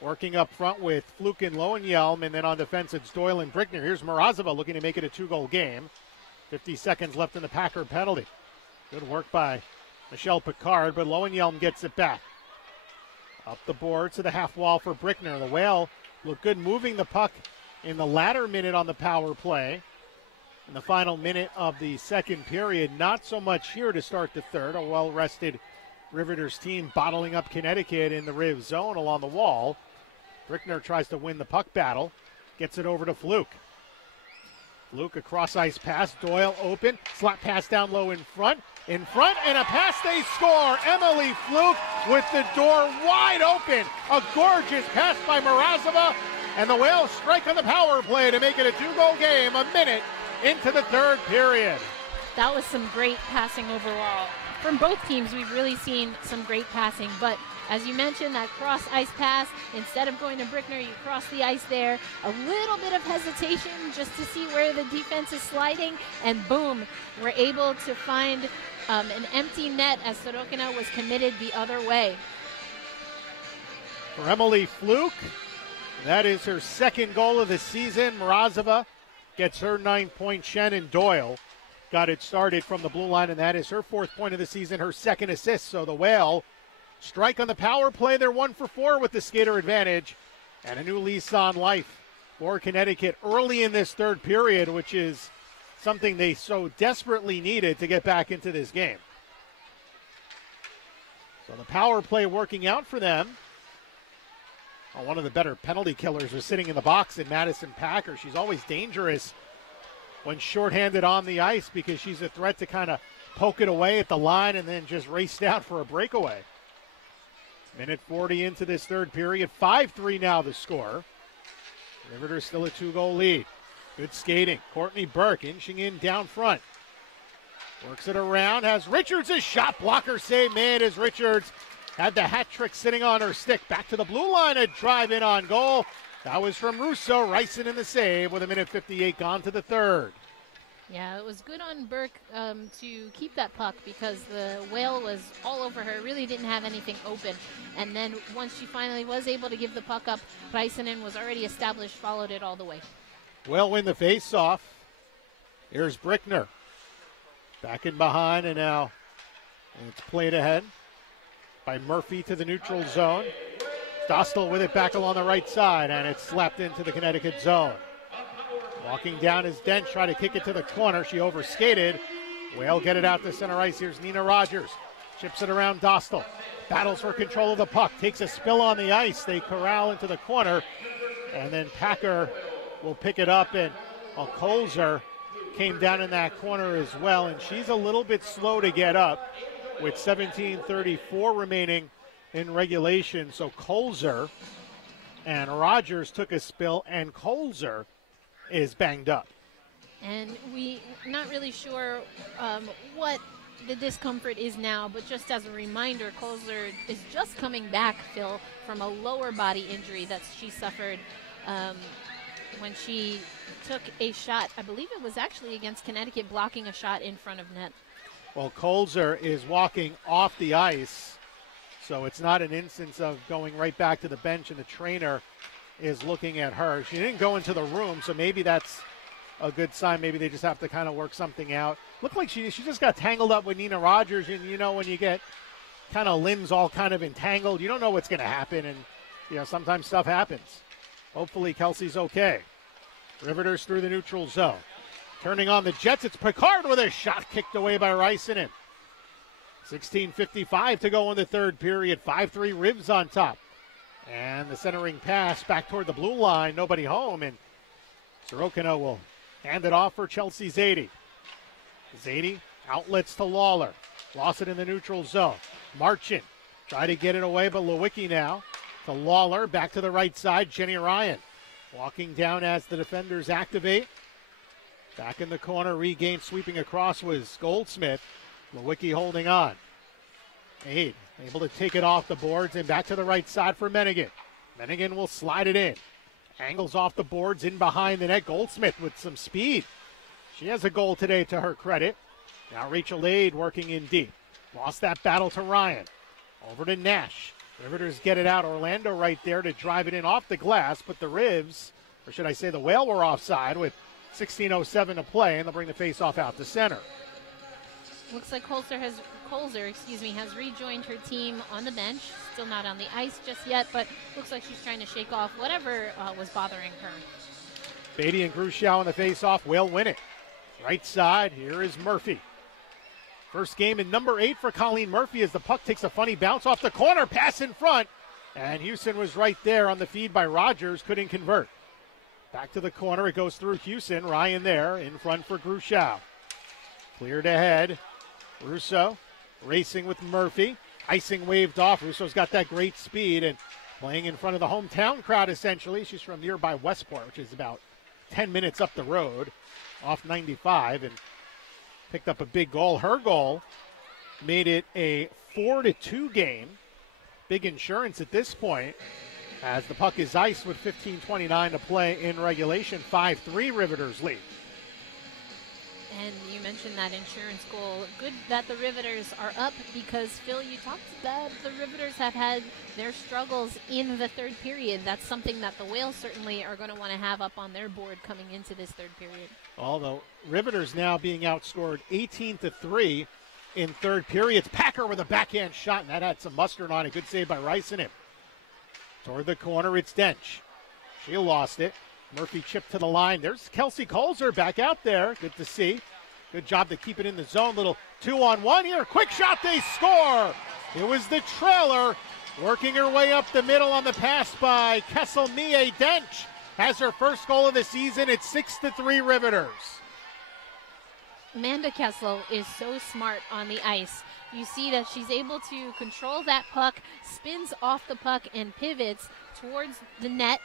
working up front with Fluke and Lowenjelm, and then on defense it's Doyle and Brickner. Here's Mrazova looking to make it a 2-goal game. 50 seconds left in the Packer penalty. Good work by Michelle Picard, but Lowenjelm gets it back. Up the board to the half wall for Brickner. The Whale look good moving the puck in the latter minute on the power play. In the final minute of the second period, not so much here to start the third. A well-rested Riveters team bottling up Connecticut in the Riv zone along the wall. Brickner tries to win the puck battle, gets it over to Fluke. Fluke, a cross-ice pass, Doyle open, slap pass down low in front, and a pass, they score. Emily Fluke with the door wide open. A gorgeous pass by Mrazova, and the Whales strike on the power play to make it a 2-goal game, a minute into the third period. That was some great passing overall. From both teams, we've really seen some great passing, but as you mentioned, that cross-ice pass, instead of going to Brickner, you cross the ice there. A little bit of hesitation just to see where the defense is sliding, and boom, we're able to find an empty net as Sorokina was committed the other way. For Emily Fluke, that is her second goal of the season. Mrazova gets her 9th point. Shannon Doyle got it started from the blue line, and that is her 4th point of the season, her second assist. So the Whale strike on the power play. They're 1 for 4 with the skater advantage, and a new lease on life for Connecticut early in this third period, which is something they so desperately needed to get back into this game. So the power play working out for them. One of the better penalty killers was sitting in the box in Madison Packer. She's always dangerous when shorthanded on the ice, because she's a threat to kind of poke it away at the line and then just race down for a breakaway. Minute 40 into this third period. 5-3 now the score. Riveters still a 2-goal lead. Good skating. Courtney Burke inching in down front. Works it around. Has Richards' a shot blocker save made as Richards had the hat trick sitting on her stick. Back to the blue line. A drive in on goal. That was from Russo. Ryson in the save with 1:58 gone to the third. Yeah, it was good on Burke to keep that puck, because the Whale was all over her, really didn't have anything open. And then once she finally was able to give the puck up, Rysonen was already established, followed it all the way. Whale win the face-off. Here's Brickner. Back in behind, and now it's played ahead by Murphy to the neutral zone. Dostal with it back along the right side, and it's slapped into the Connecticut zone. Walking down is Dent, trying to kick it to the corner. She overskated. Whale get it out to center ice. Here's Nina Rogers. Chips it around Dostal. Battles for control of the puck. Takes a spill on the ice. They corral into the corner. And then Packer will pick it up. And Colzer came down in that corner as well. And she's a little bit slow to get up with 17:34 remaining in regulation. So Colzer and Rogers took a spill, and Colzer is banged up. And we not really sure what the discomfort is now, but just as a reminder, Kolzer is just coming back, Phil, from a lower body injury that she suffered when she took a shot. I believe it was actually against Connecticut, blocking a shot in front of net. Well, Kolzer is walking off the ice, so it's not an instance of going right back to the bench and the trainer is looking at her. She didn't go into the room, so maybe that's a good sign. Maybe they just have to kind of work something out. Looked like she just got tangled up with Nina Rogers, and you know when you get kind of limbs all kind of entangled, you don't know what's going to happen, and you know sometimes stuff happens. Hopefully Kelsey's okay. Riveters through the neutral zone. Turning on the Jets, it's Picard with a shot kicked away by Rysanen. 16:55 to go in the third period. 5-3 Ribs on top. And the centering pass back toward the blue line. Nobody home, and Sorokina will hand it off for Chelsea Zadie. Zadie outlets to Lawler. Lost it in the neutral zone. Marchant try to get it away, but Lewicki now to Lawler. Back to the right side, Jenny Ryan. Walking down as the defenders activate. Back in the corner, regained, sweeping across was Goldsmith. Lewicki holding on. Aid able to take it off the boards and back to the right side for Mennigan. Mennigan will slide it in. Angles off the boards in behind the net. Goldsmith with some speed. She has a goal today to her credit. Now Rachel Aid working in deep. Lost that battle to Ryan. Over to Nash. Riveters get it out. Orlando right there to drive it in off the glass, but the Rivs, or should I say the Whale, were offside with 16:07 to play, and they'll bring the face-off out to center. Looks like Kolzer has rejoined her team on the bench. Still not on the ice just yet, but looks like she's trying to shake off whatever was bothering her. Beatty and Grushow on the face-off will win it. Right side, here is Murphy. First game in number 8 for Colleen Murphy as the puck takes a funny bounce off the corner, pass in front, and Houston was right there on the feed by Rogers, couldn't convert. Back to the corner, it goes through Houston. Ryan there in front for Grushow. Cleared ahead. Russo racing with Murphy. Icing waved off. Russo's got that great speed and playing in front of the hometown crowd essentially. She's from nearby Westport, which is about 10 minutes up the road off 95, and picked up a big goal. Her goal made it a 4-2 game. Big insurance at this point as the puck is iced with 15:29 to play in regulation. 5-3 Riveters lead. And you mentioned that insurance goal. Good that the Riveters are up because, Phil, you talked that the Riveters have had their struggles in the third period. That's something that the Whales certainly are going to want to have up on their board coming into this third period. Although Riveters now being outscored 18-3 in third periods. Packer with a backhand shot, and that had some mustard on it. Good save by Rysanen. Toward the corner, it's Dench. She lost it. Murphy chipped to the line. There's Kelsey Kolzer back out there. Good to see. Good job to keep it in the zone. Little 2-on-1 here. Quick shot, they score. It was the trailer working her way up the middle on the pass by Kessel. Mie Dench has her first goal of the season. It's 6-3 Riveters. Amanda Kessel is so smart on the ice. You see that she's able to control that puck, spins off the puck and pivots towards the net,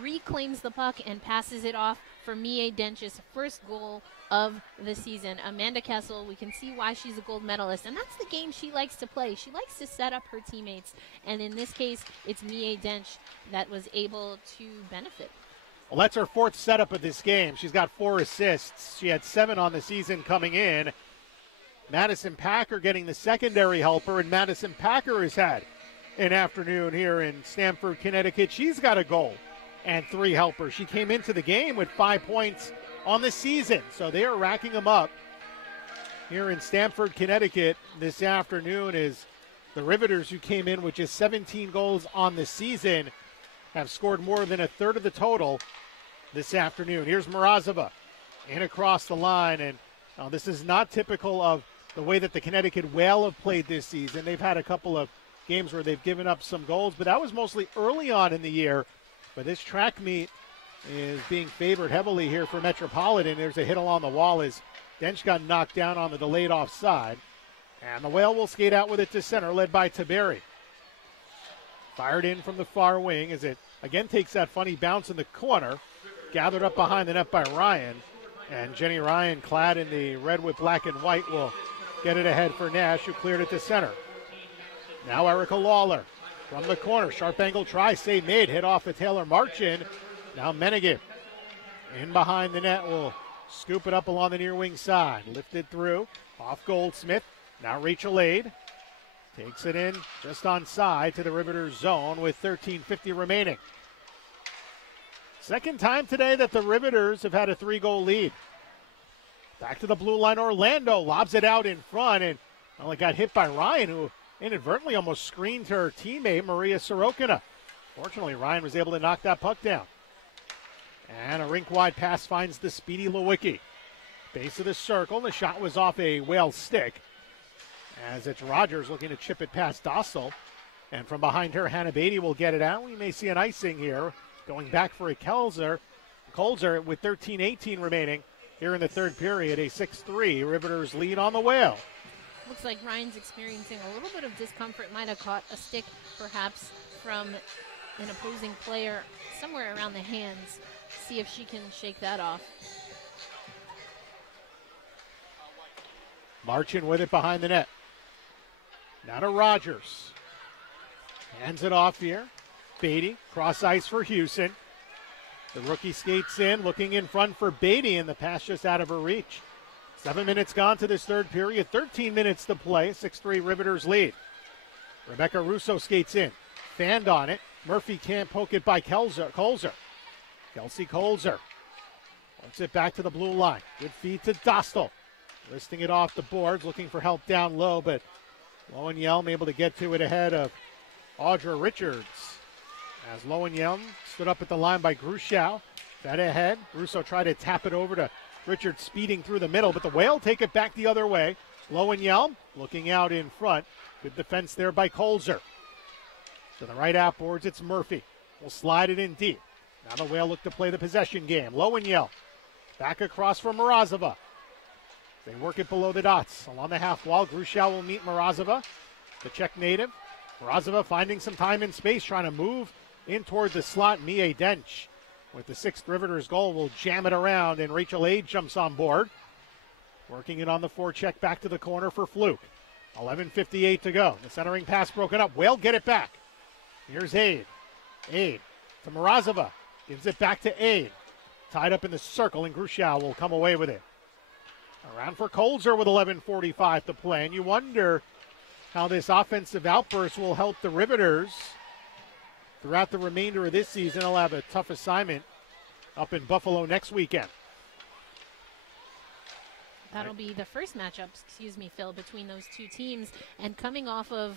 reclaims the puck and passes it off for Mie Dench's first goal of the season. Amanda Kessel, we can see why she's a gold medalist, and that's the game she likes to play. She likes to set up her teammates, and in this case, it's Mie Dench that was able to benefit. Well, that's her fourth setup of this game. She's got 4 assists. She had 7 on the season coming in. Madison Packer getting the secondary helper, and Madison Packer has had an afternoon here in Stamford, Connecticut. She's got a goal and 3 helpers. She came into the game with 5 points on the season, so they are racking them up here in Stamford, Connecticut this afternoon. Is the Riveters, who came in with just 17 goals on the season, have scored more than a third of the total this afternoon. Here's Morozova in across the line, and this is not typical of the way that the Connecticut Whale have played this season. They've had a couple of games where they've given up some goals, but that was mostly early on in the year. But this track meet is being favored heavily here for Metropolitan. There's a hit along the wall as Dench got knocked down on the delayed offside. And the Whale will skate out with it to center, led by Taberi. Fired in from the far wing as it again takes that funny bounce in the corner. Gathered up behind the net by Ryan. And Jenny Ryan, clad in the red with black and white, will get it ahead for Nash, who cleared it to center. Now Erica Lawler from the corner. Sharp angle try, save made, hit off of Taylor Marchin. Now Mennigan in behind the net will scoop it up along the near wing side. Lifted through, off Goldsmith. Now Rachel Aid takes it in just on side to the Riveters zone with 13:50 remaining. Second time today that the Riveters have had a 3-goal lead. Back to the blue line, Orlando lobs it out in front, and well, it got hit by Ryan, who inadvertently almost screened her teammate, Maria Sorokina. Fortunately, Ryan was able to knock that puck down. And a rink-wide pass finds the speedy Lewicki. Base of the circle, the shot was off a whale stick, as it's Rogers looking to chip it past Dossel. And from behind her, Hannah Beatty will get it out. We may see an icing here. Going back for a Kolzer with 13:18 remaining here in the third period. A 6-3 Riveters lead on the Whale. Looks like Ryan's experiencing a little bit of discomfort. Might have caught a stick perhaps from an opposing player somewhere around the hands. See if she can shake that off. Marchin with it behind the net. Now to Rogers. Hands it off here. Beatty, cross ice for Houston. The rookie skates in, looking in front for Beatty, and the pass just out of her reach. 7 minutes gone to this third period, 13 minutes to play, 6-3 Riveters lead. Rebecca Russo skates in, fanned on it. Murphy can't poke it by Kolzer. Kelsey Kolzer wants it back to the blue line. Good feed to Dostal. Listing it off the boards, looking for help down low, but Lowen-Yelm able to get to it ahead of Audra Richards. As Lowen-Yelm stood up at the line by Grushow. Fed ahead. Russo tried to tap it over to Richards, speeding through the middle, but the Whale take it back the other way. Lowen-Yelm looking out in front. Good defense there by Kolzer. To the right outboards, it's Murphy. Will slide it in deep. Now the Whale look to play the possession game. Lowen-Yelm back across for Morozova. They work it below the dots. Along the half wall, Grushow will meet Morozova, the Czech native. Morozova finding some time and space, trying to move in toward the slot. Mie Dench with the 6th Riveters goal will jam it around, and Rachel Aid jumps on board. Working it on the forecheck back to the corner for Fluke. 11:58 to go. The centering pass broken up. Whale get it back. Here's Aid. Aid to Morozova. Gives it back to Aid. Tied up in the circle, and Grushow will come away with it. Around for Kolzer with 11:45 to play, and you wonder how this offensive outburst will help the Riveters throughout the remainder of this season. They'll have a tough assignment up in Buffalo next weekend. That'll be the first matchup, Phil, between those two teams. And coming off of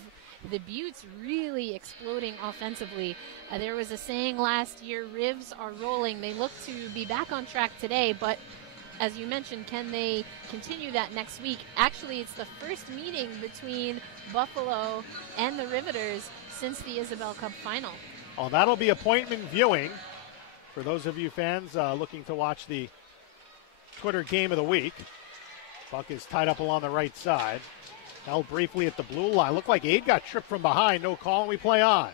the Buttes really exploding offensively. There was a saying last year, Rivs are rolling. They look to be back on track today, but as you mentioned, can they continue that next week? Actually, it's the first meeting between Buffalo and the Riveters since the Isabel Cup final. Oh, that'll be appointment viewing for those of you fans looking to watch the Twitter game of the week. Puck is tied up along the right side. Held briefly at the blue line. Looked like Aid got tripped from behind. No call, and we play on.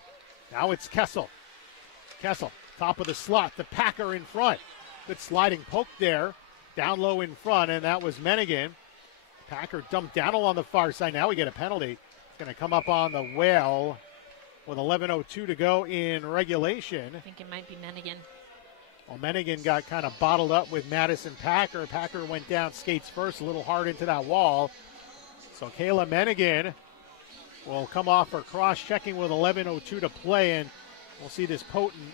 Now it's Kessel. Kessel, top of the slot. The Packer in front. Good sliding poke there. Down low in front, and that was Mennigan. Packer dumped down along the far side. Now we get a penalty. It's going to come up on the Whale with 11:02 to go in regulation. I think it might be Mennigan. Well, Mennigan got kind of bottled up with Madison Packer. Packer went down, skates first, a little hard into that wall. So Kayla Mennigan will come off for cross-checking with 11:02 to play, and we'll see this potent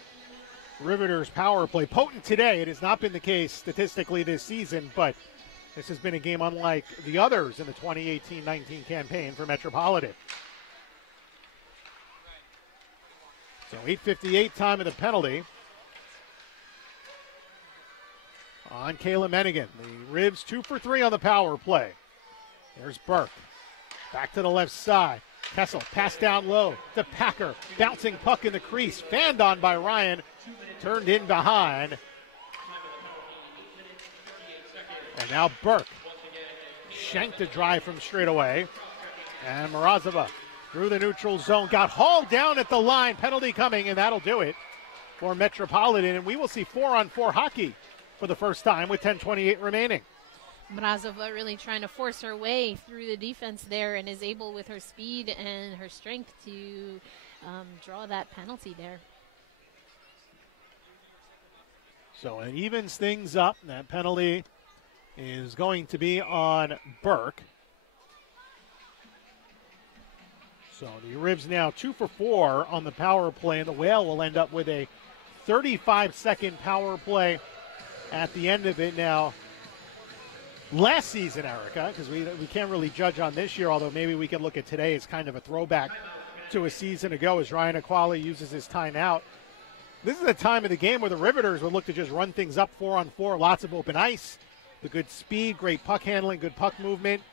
Riveters power play. Potent today. It has not been the case statistically this season, but this has been a game unlike the others in the 2018-19 campaign for Metropolitan. So 8:58 time of the penalty on Kayla Mennigan. The Ribs 2 for 3 on the power play. There's Burke. Back to the left side. Kessel, pass down low to Packer. Bouncing puck in the crease. Fanned on by Ryan. Turned in behind. And now Burke. Shanked a drive from straight away. And Morozova through the neutral zone. Got hauled down at the line. Penalty coming, and that'll do it for Metropolitan. And we will see 4-on-4 hockey for the first time with 10:28 remaining. Mrazova really trying to force her way through the defense there and is able with her speed and her strength to draw that penalty there. So it evens things up. That penalty is going to be on Burke. So the Ribs now 2 for 4 on the power play, and the Whale will end up with a 35-second power play at the end of it. Now, last season, Erica, because we can't really judge on this year, although maybe we can look at today as kind of a throwback to a season ago as Ryan Aquali uses his timeout. This is the time of the game where the Riveters would look to just run things up 4-on-4, lots of open ice, the good speed, great puck handling, good puck movement.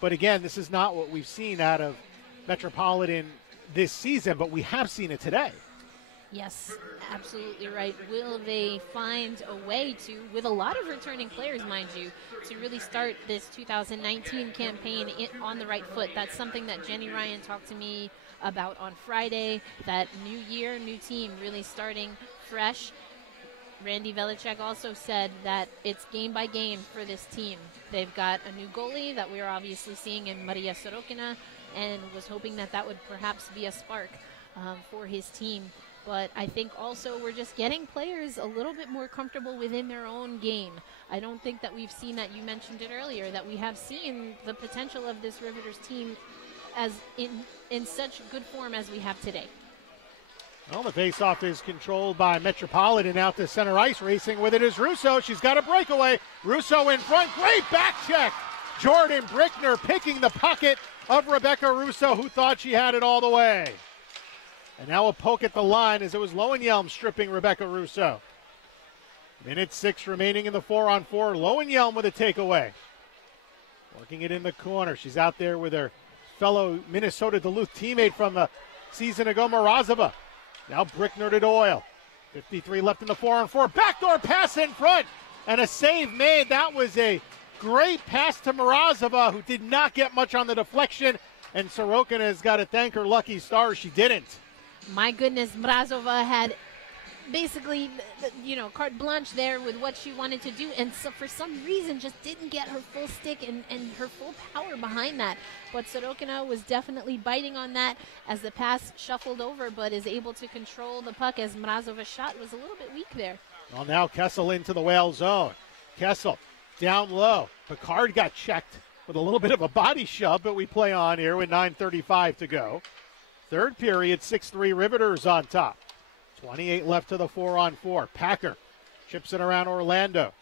But again, this is not what we've seen out of Metropolitan this season, but we have seen it today. Yes, absolutely right. Will they find a way to, with a lot of returning players, mind you, to really start this 2019 campaign on the right foot? That's something that Jenny Ryan talked to me about on Friday, that new year, new team, really starting fresh. Randy Velicek also said that it's game by game for this team. They've got a new goalie that we're obviously seeing in Maria Sorokina, and was hoping that that would perhaps be a spark for his team. But I think also we're just getting players a little bit more comfortable within their own game. I don't think that we've seen that. You mentioned it earlier, that we have seen the potential of this Riveters team as in such good form as we have today. Well, the faceoff is controlled by Metropolitan. Out to center ice, racing with it is Russo. She's got a breakaway. Russo in front, great back check. Jordan Brickner picking the pocket of Rebecca Russo, who thought she had it all the way. And now a poke at the line as it was Lowenjelm stripping Rebecca Russo. Minute 6 remaining in the 4-on-4. Lowenjelm with a takeaway. Working it in the corner. She's out there with her fellow Minnesota Duluth teammate from the season ago, Mrazova. Now Brickner to Doyle. 53 left in the 4-on-4. Backdoor pass in front. And a save made. That was a great pass to Mrazova, who did not get much on the deflection. And Sorokina has got to thank her lucky stars she didn't. My goodness, Mrazova had basically, carte blanche there with what she wanted to do, and so for some reason just didn't get her full stick and her full power behind that. But Sorokina was definitely biting on that as the pass shuffled over, but is able to control the puck as Mrazova's shot was a little bit weak there. Well, now Kessel into the Whale zone. Kessel down low. Picard got checked with a little bit of a body shove, but we play on here with 9:35 to go. Third period, 6-3 Riveters on top. 28 left to the 4-on-4. Packer chips it around Orlando.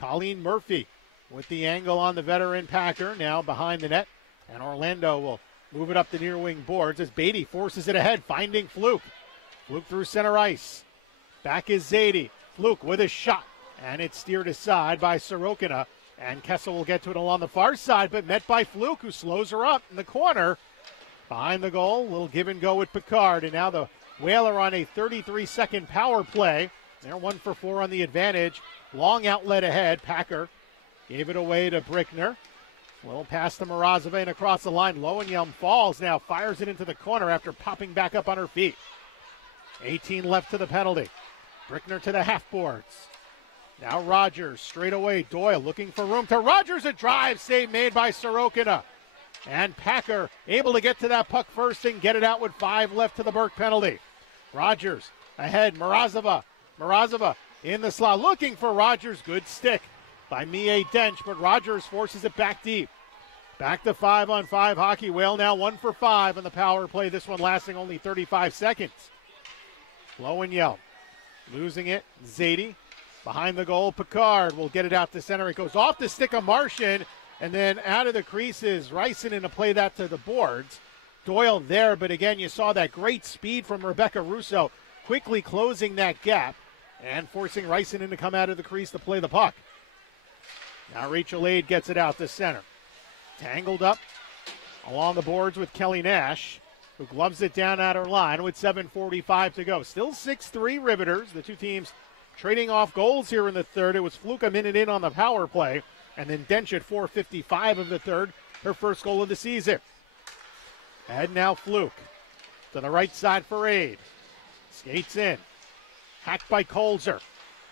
Colleen Murphy with the angle on the veteran Packer, now behind the net. And Orlando will move it up the near wing boards as Beatty forces it ahead, finding Fluke. Fluke through center ice. Back is Zadie. Fluke with a shot, and it's steered aside by Sorokina. And Kessel will get to it along the far side, but met by Fluke, who slows her up in the corner. Behind the goal, a little give and go with Picard, and now the Whaler on a 33-second power play. They're 1 for 4 on the advantage. Long outlet ahead. Packer gave it away to Brickner. Little pass to Mrazova and across the line. Lowenjelm falls now, fires it into the corner after popping back up on her feet. 18 left to the penalty. Brickner to the half boards. Now Rogers straight away. Doyle looking for room to Rogers. A drive save made by Sorokina. And Packer able to get to that puck first and get it out with 5 left to the Burke penalty. Rogers ahead. Mrazova in the slot looking for Rogers. Good stick by Mie Dench, but Rogers forces it back deep. Back to 5-on-5 hockey. Whale now 1 for 5 on the power play. This one lasting only 35 seconds. Lowenjelm losing it. Zadie behind the goal. Picard will get it out to center. It goes off the stick of Martian. And then out of the creases, Rysanen to play that to the boards. Doyle there, but again, you saw that great speed from Rebecca Russo, quickly closing that gap and forcing Rysanen to come out of the crease to play the puck. Now Rachel Aid gets it out to center. Tangled up along the boards with Kelly Nash, who gloves it down at her line with 7:45 to go. Still 6-3 Riveters. The two teams trading off goals here in the third. It was Fluke a minute in on the power play. And then Dench at 4:55 of the third, her first goal of the season. And now Fluke to the right side for Aid. Skates in. Hacked by Colzer.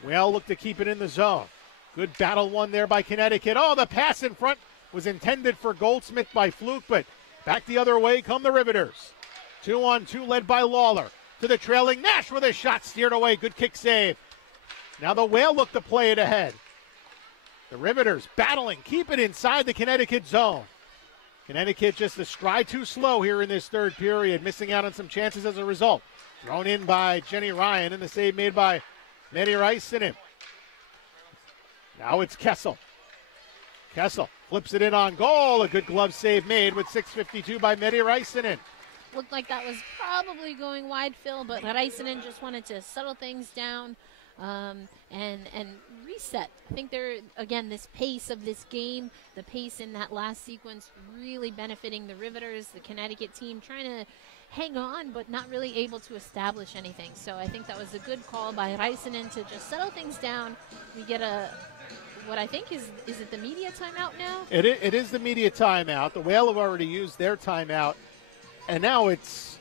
Well, look to keep it in the zone. Good battle won there by Connecticut. Oh, the pass in front was intended for Goldsmith by Fluke, but back the other way come the Riveters. 2-on-2 led by Lawler. To the trailing Nash with a shot steered away. Good kick save. Now the Whale look to play it ahead. The Riveters battling, keep it inside the Connecticut zone. Connecticut just a stride too slow here in this third period, missing out on some chances as a result. Thrown in by Jenny Ryan, and the save made by Medi Räisänen. Now it's Kessel. Kessel flips it in on goal. A good glove save made with 6:52 by Medi Räisänen. Looked like that was probably going wide, Phil, but Räisänen just wanted to settle things down and reset. I think again, this pace of this game, the pace in that last sequence really benefiting the Riveters, the Connecticut team, trying to hang on but not really able to establish anything. So I think that was a good call by Räisänen to just settle things down. We get what I think is it the media timeout now? It is the media timeout. The Whale have already used their timeout. And now it's,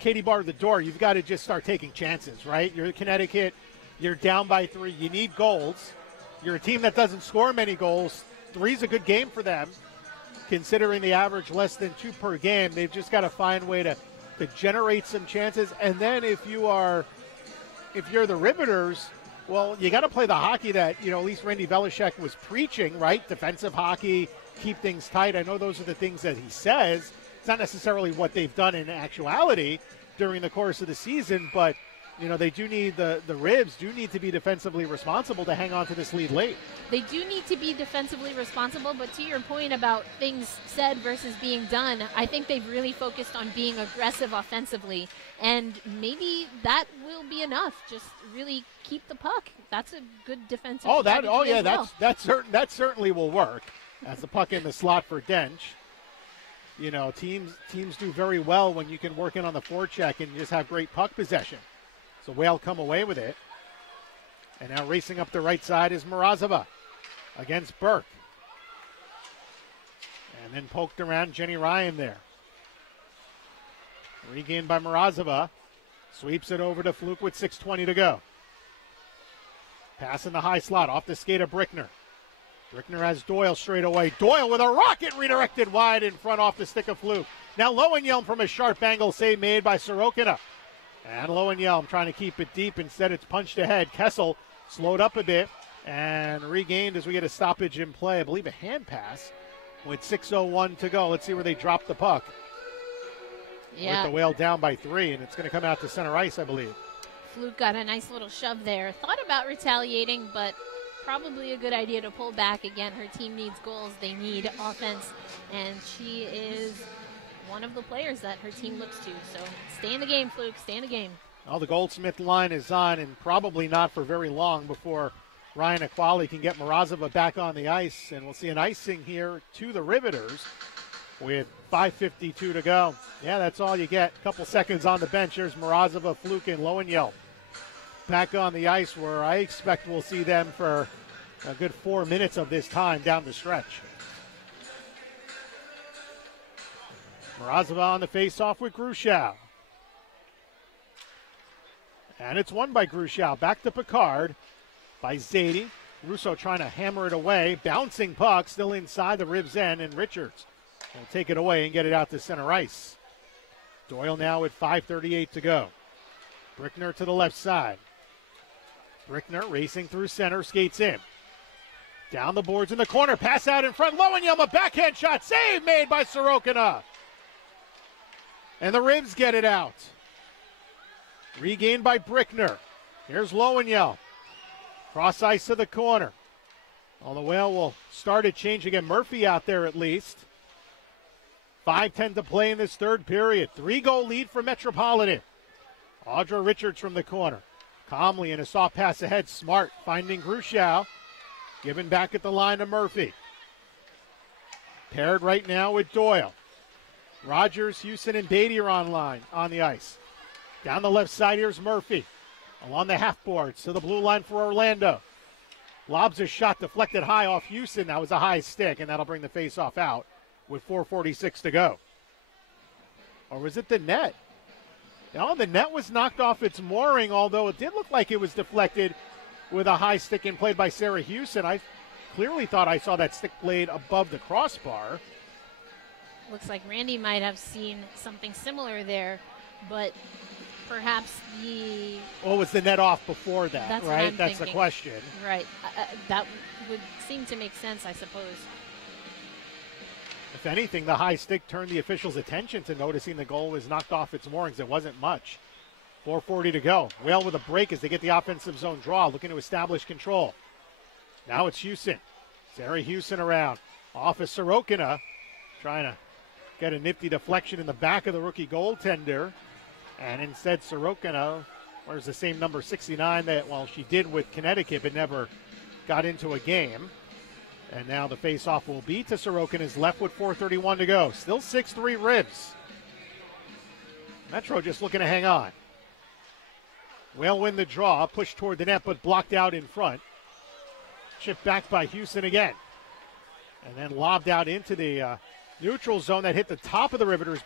Katie barred the door. You've got to just start taking chances, right? You're Connecticut. You're down by 3. You need goals. You're a team that doesn't score many goals. 3's a good game for them, considering the average less than 2 per game. They've just got to find a way to generate some chances. And then if you're the Riveters, well, you got to play the hockey that, at least Randy Velishek was preaching, right? Defensive hockey, keep things tight. I know those are the things that he says. It's not necessarily what they've done in actuality during the course of the season, but, they do need the Ribs do need to be defensively responsible to hang on to this lead late. They do need to be defensively responsible, but to your point about things said versus being done, I think they've really focused on being aggressive offensively, and maybe that will be enough. Just really keep the puck. That's a good defensive strategy as well. That certainly will work. As the puck in the slot for Dench. Teams do very well when you can work in on the forecheck and just have great puck possession. So Whale come away with it. And now racing up the right side is Morozova against Burke. And then poked around Jenny Ryan there. Regained by Morozova. Sweeps it over to Fluke with 6:20 to go. Pass in the high slot off the skate of Brickner. Brickner has Doyle straight away. Doyle with a rocket redirected wide in front off the stick of Fluke. Now Lowenjelm from a sharp angle save made by Sorokina. And Lowenjelm trying to keep it deep. Instead it's punched ahead. Kessel slowed up a bit and regained as we get a stoppage in play. I believe a hand pass with 6:01 to go. Let's see where they drop the puck. Yeah. With the Whale down by 3, and it's going to come out to center ice, I believe. Fluke got a nice little shove there. Thought about retaliating, but probably a good idea to pull back. Again, her team needs goals. They need offense, and she is one of the players that her team looks to. So stay in the game, Fluke. Stay in the game. Well, the Goldsmith line is on, and probably not for very long before Ryan Aquali can get Morozova back on the ice, and we'll see an icing here to the Riveters with 5:52 to go. Yeah, that's all you get. A couple seconds on the bench. There's Morozova, Fluke, and Lowenjelm back on the ice, where I expect we'll see them for a good 4 minutes of this time down the stretch. Morozova on the face-off with Grushow. And it's won by Grushow. Back to Picard by Zadie. Russo trying to hammer it away. Bouncing puck still inside the ribs end, and Richards will take it away and get it out to center ice. Doyle now with 5:38 to go. Brickner to the left side. Brickner racing through center, skates in. Down the boards in the corner, pass out in front. Lowenjelm, a backhand shot, save made by Sorokina. And the Ribs get it out. Regained by Brickner. Here's Lowenjelm. Cross ice to the corner. Well, the Whale will start a change again. Murphy out there at least. 5:10 to play in this third period. 3-goal lead for Metropolitan. Audra Richards from the corner. Calmly in a soft pass ahead. Smart finding Grushow. Given back at the line to Murphy. Paired right now with Doyle. Rogers, Houston, and Beatty are on the ice. Down the left side, here's Murphy. Along the half boards to the blue line for Orlando. Lobs a shot deflected high off Houston. That was a high stick, and that'll bring the faceoff out with 4:46 to go. Or was it the net? No, the net was knocked off its mooring, although it did look like it was deflected with a high stick in played by Sarah Houston. I clearly thought I saw that stick blade above the crossbar. Looks like Randy might have seen something similar there, but perhaps the... Or was the net off before that, that's right? What I'm that's thinking. The question. Right. That would seem to make sense, I suppose. If anything, the high stick turned the officials' attention to noticing the goal was knocked off its moorings. It wasn't much. 4:40 to go. Whale with a break as they get the offensive zone draw, looking to establish control. Now it's Houston. Sarah Houston around. Off of Sorokina, trying to get a nifty deflection in the back of the rookie goaltender. And instead, Sorokina wears the same number 69 that, well, she did with Connecticut, but never got into a game. And now the face-off will be to Sorokina's left with 4:31 to go. Still 6-3 Ribs. Metro just looking to hang on. Whale win the draw, pushed toward the net, but blocked out in front. Chipped back by Houston again. And then lobbed out into the neutral zone that hit the top of the Riveters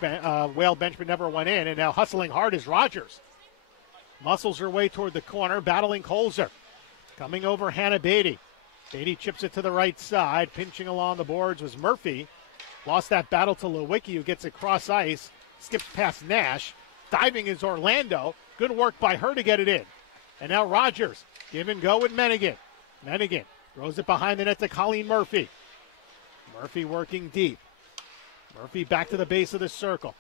Whale bench, but never went in. And now hustling hard is Rogers. Muscles her way toward the corner, battling Holzer. Coming over Hannah Beatty. Beatty chips it to the right side. Pinching along the boards was Murphy. Lost that battle to Lewicki, who gets across ice. Skips past Nash. Diving is Orlando. Good work by her to get it in. And now Rogers. Give and go with Menigan. Menigan throws it behind the net to Colleen Murphy. Murphy working deep. Murphy back to the base of the circle.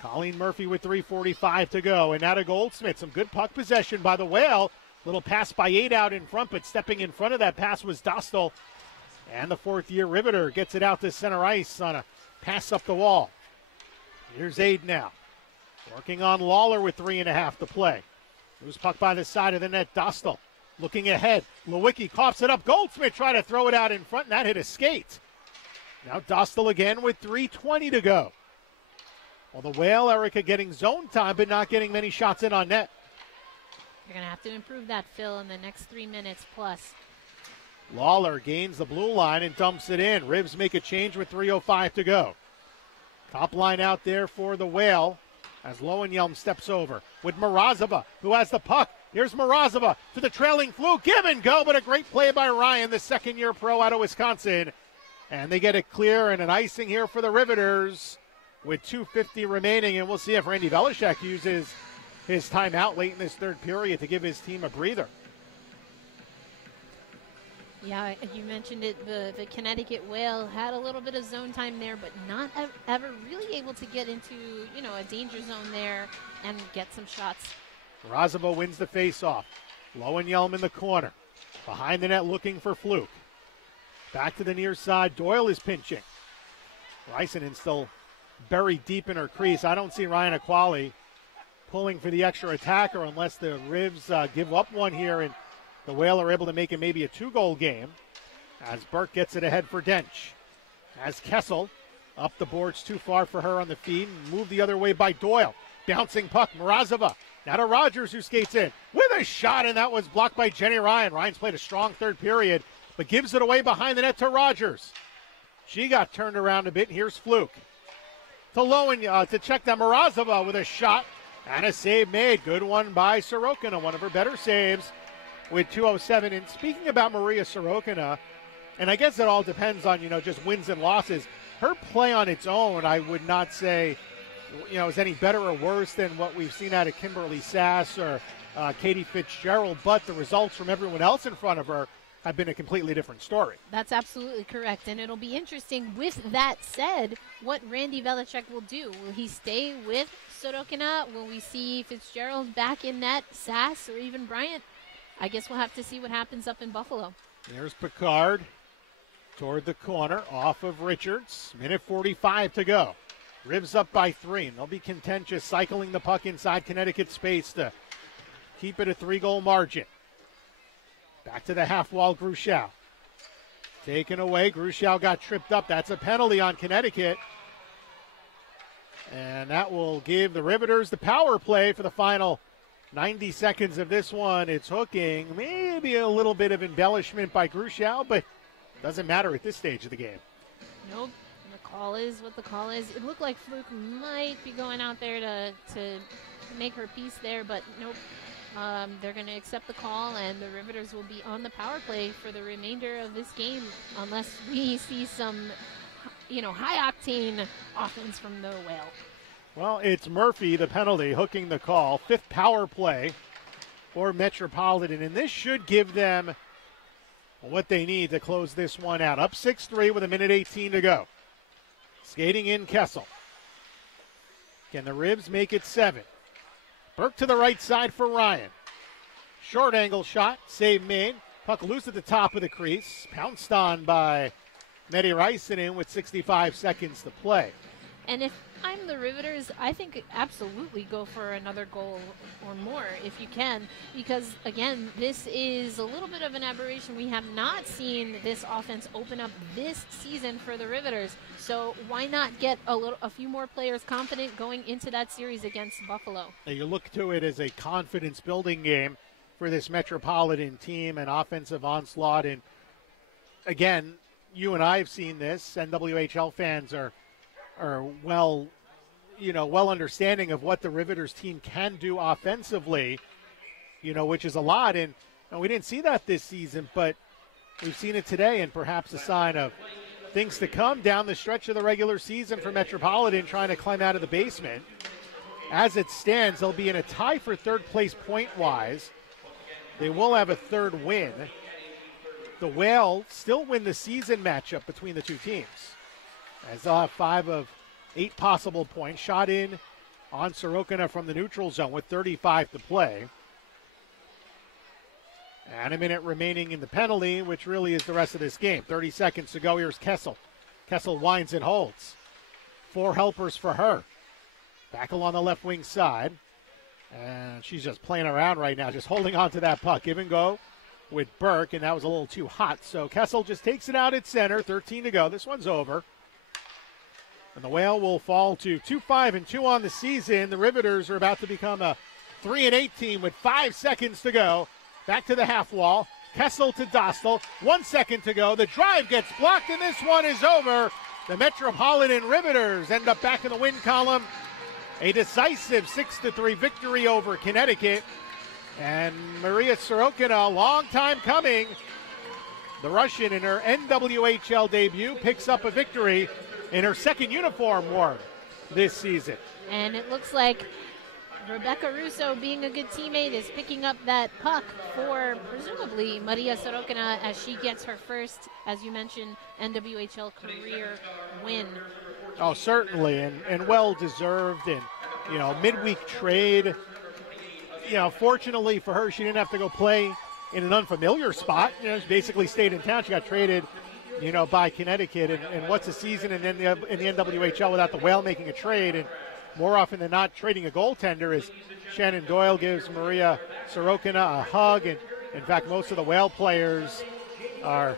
Colleen Murphy with 3:45 to go. And now to Goldsmith. Some good puck possession by the Whale. Little pass by 8 out in front, but stepping in front of that pass was Dostal. And the fourth-year Riveter gets it out to center ice on a pass up the wall. Here's Aid now. Working on Lawler with 3.5 to play. Loose puck by the side of the net. Dostal looking ahead. Lewicki coughs it up. Goldsmith trying to throw it out in front, and that hit a skate. Now Dostal again with 3:20 to go. Well, the Whale, Erica, getting zone time, but not getting many shots in on net. You're going to have to improve that, Phil, in the next 3 minutes plus. Lawler gains the blue line and dumps it in. Ribs make a change with 3:05 to go. Top line out there for the Whale as Lowenjelm steps over with Morozova, who has the puck. Here's Morozova to the trailing Fluke. Give and go, but a great play by Ryan, the second-year pro out of Wisconsin. And they get it clear and an icing here for the Riveters with 2:50 remaining. And we'll see if Randy Velishek uses his timeout late in this third period to give his team a breather. Yeah, you mentioned it. The Connecticut Whale had a little bit of zone time there, but not ever really able to get into, a danger zone there and get some shots. Morozova wins the faceoff. Lowenjelm in the corner. Behind the net looking for Fluke. Back to the near side. Doyle is pinching. Reisenen still buried deep in her crease. I don't see Ryan Aquali pulling for the extra attacker unless the Ribs give up one here and the Whale are able to make it maybe a 2-goal game as Burke gets it ahead for Dench. As Kessel up the boards too far for her on the feed. Moved the other way by Doyle. Bouncing puck. Morozova. Now to Rogers, who skates in with a shot, and that was blocked by Jenny Ryan. Ryan's played a strong third period, but gives it away behind the net to Rogers. She got turned around a bit. Here's Fluke. To check that Morozova with a shot. And a save made. Good one by Sorokina, one of her better saves with 2:07. And speaking about Maria Sorokina, and I guess it all depends on, just wins and losses. Her play on its own, I would not say, is any better or worse than what we've seen out of Kimberly Sass or Katie Fitzgerald. But the results from everyone else in front of her have been a completely different story. That's absolutely correct. And it'll be interesting, with that said, what Randy Velishek will do. Will he stay with Sorokina? Will we see Fitzgerald back in net, Sass, or even Bryant? I guess we'll have to see what happens up in Buffalo. There's Picard toward the corner, off of Richards. Minute 45 to go. Ribs up by 3, and they'll be content just cycling the puck inside Connecticut space to keep it a 3-goal margin. Back to the half wall, Grushau. Taken away. Grushau got tripped up. That's a penalty on Connecticut. And that will give the Riveters the power play for the final 90 seconds of this one. It's hooking. Maybe a little bit of embellishment by Grushau, but doesn't matter at this stage of the game. Nope. The call is what the call is. It looked like Fluke might be going out there to make her piece there, but nope. They're going to accept the call, and the Riveters will be on the power play for the remainder of this game unless we see some, high-octane offense from the Whale. Well, it's Murphy, the penalty, hooking the call. Fifth power play for Metropolitan, and this should give them what they need to close this one out. Up 6-3 with 1:18 to go. Skating in Kessel. Can the Ribs make it 7? Burke to the right side for Ryan. Short angle shot, save made. Puck loose at the top of the crease. Pounced on by Medi Raisinen with 65 seconds to play. And if I'm the Riveters, I think absolutely go for another goal or more if you can, because again, this is a little bit of an aberration. We have not seen this offense open up this season for the Riveters, so why not get a few more players confident going into that series against Buffalo? Now you look to it as a confidence-building game for this Metropolitan team, an offensive onslaught, and again, you and I have seen this. NWHL fans are well understanding of what the Riveters team can do offensively, which is a lot. And we didn't see that this season, but we've seen it today, and perhaps a sign of things to come down the stretch of the regular season for Metropolitan trying to climb out of the basement. As it stands, they'll be in a tie for third place point-wise. They will have a third win. The Whale still win the season matchup between the two teams, as they'll have 5 of 8 possible points. Shot in on Sorokina from the neutral zone with 35 to play. And a minute remaining in the penalty, which really is the rest of this game. 30 seconds to go. Here's Kessel. Kessel winds and holds. 4 helpers for her. Back along the left wing side. And she's just playing around right now, just holding on to that puck. Give and go with Burke, and that was a little too hot. So Kessel just takes it out at center. 13 to go. This one's over. And the Whale will fall to 2-5-2 on the season. The Riveters are about to become a 3-8 team with 5 seconds to go. Back to the half wall. Kessel to Dostal. 1 second to go. The drive gets blocked, and this one is over. The Metropolitan Riveters end up back in the win column. A decisive 6-3 victory over Connecticut. And Maria Sorokina, a long time coming. The Russian, in her NWHL debut, picks up a victory in her second uniform worn this season. And it looks like Rebecca Russo, being a good teammate, is picking up that puck for presumably Maria Sorokina as she gets her first, as you mentioned, NWHL career win. Oh, certainly, and well-deserved, and, midweek trade. Fortunately for her, she didn't have to go play in an unfamiliar spot. She basically stayed in town. She got traded, by Connecticut. And what's a season in the NWHL without the Whale making a trade? And more often than not, trading a goaltender, as Shannon Doyle gives Maria Sorokina a hug. And, in fact, most of the Whale players are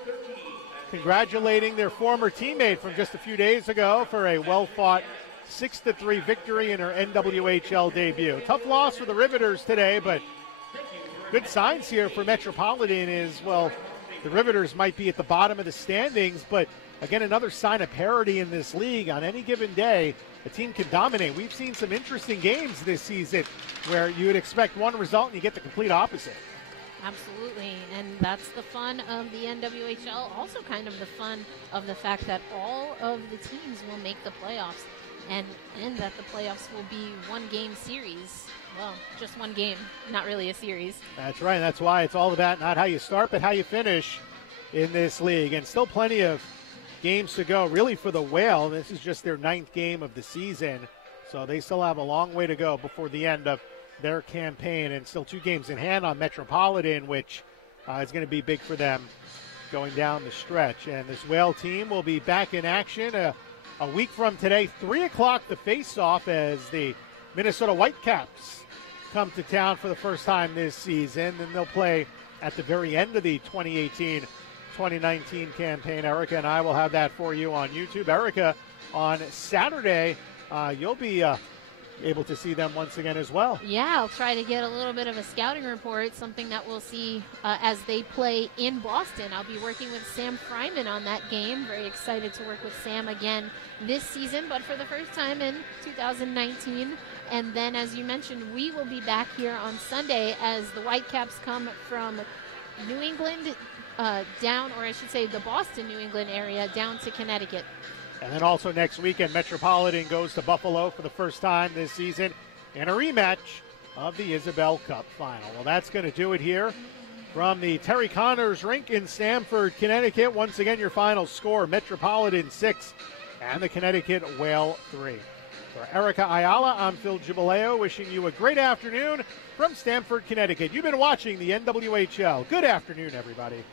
congratulating their former teammate from just a few days ago for a well-fought 6-3 victory in her NWHL debut. Tough loss for the Riveters today, but good signs here for Metropolitan is, the Riveters might be at the bottom of the standings, but again, another sign of parity in this league. On any given day, a team can dominate. We've seen some interesting games this season where you would expect one result and you get the complete opposite. Absolutely, and that's the fun of the NWHL. Also kind of the fun of the fact that all of the teams will make the playoffs, and that the playoffs will be one-game series. Well, just one game, not really a series. That's right. That's why it's all about not how you start, but how you finish in this league. And still plenty of games to go, really, for the Whale. This is just their 9th game of the season, so they still have a long way to go before the end of their campaign, and still 2 games in hand on Metropolitan, which is going to be big for them going down the stretch. And this Whale team will be back in action a week from today, 3 o'clock, the face-off, as the Minnesota Whitecaps come to town for the first time this season. And they'll play at the very end of the 2018-2019 campaign. Erica and I will have that for you on YouTube. Erica, on Saturday, you'll be able to see them once again as well. Yeah, I'll try to get a little bit of a scouting report, something that we'll see as they play in Boston. I'll be working with Sam Fryman on that game. Very excited to work with Sam again this season, but for the first time in 2019. And then, as you mentioned, we will be back here on Sunday as the Whitecaps come from New England down, or I should say the Boston, New England area, down to Connecticut. And then also next weekend, Metropolitan goes to Buffalo for the first time this season in a rematch of the Isabel Cup final. Well, that's going to do it here from the Terry Connors rink in Stamford, Connecticut. Once again, your final score, Metropolitan 6 and the Connecticut Whale 3. For Erica Ayala, I'm Phil Gibaleo, wishing you a great afternoon from Stamford, Connecticut. You've been watching the NWHL. Good afternoon, everybody.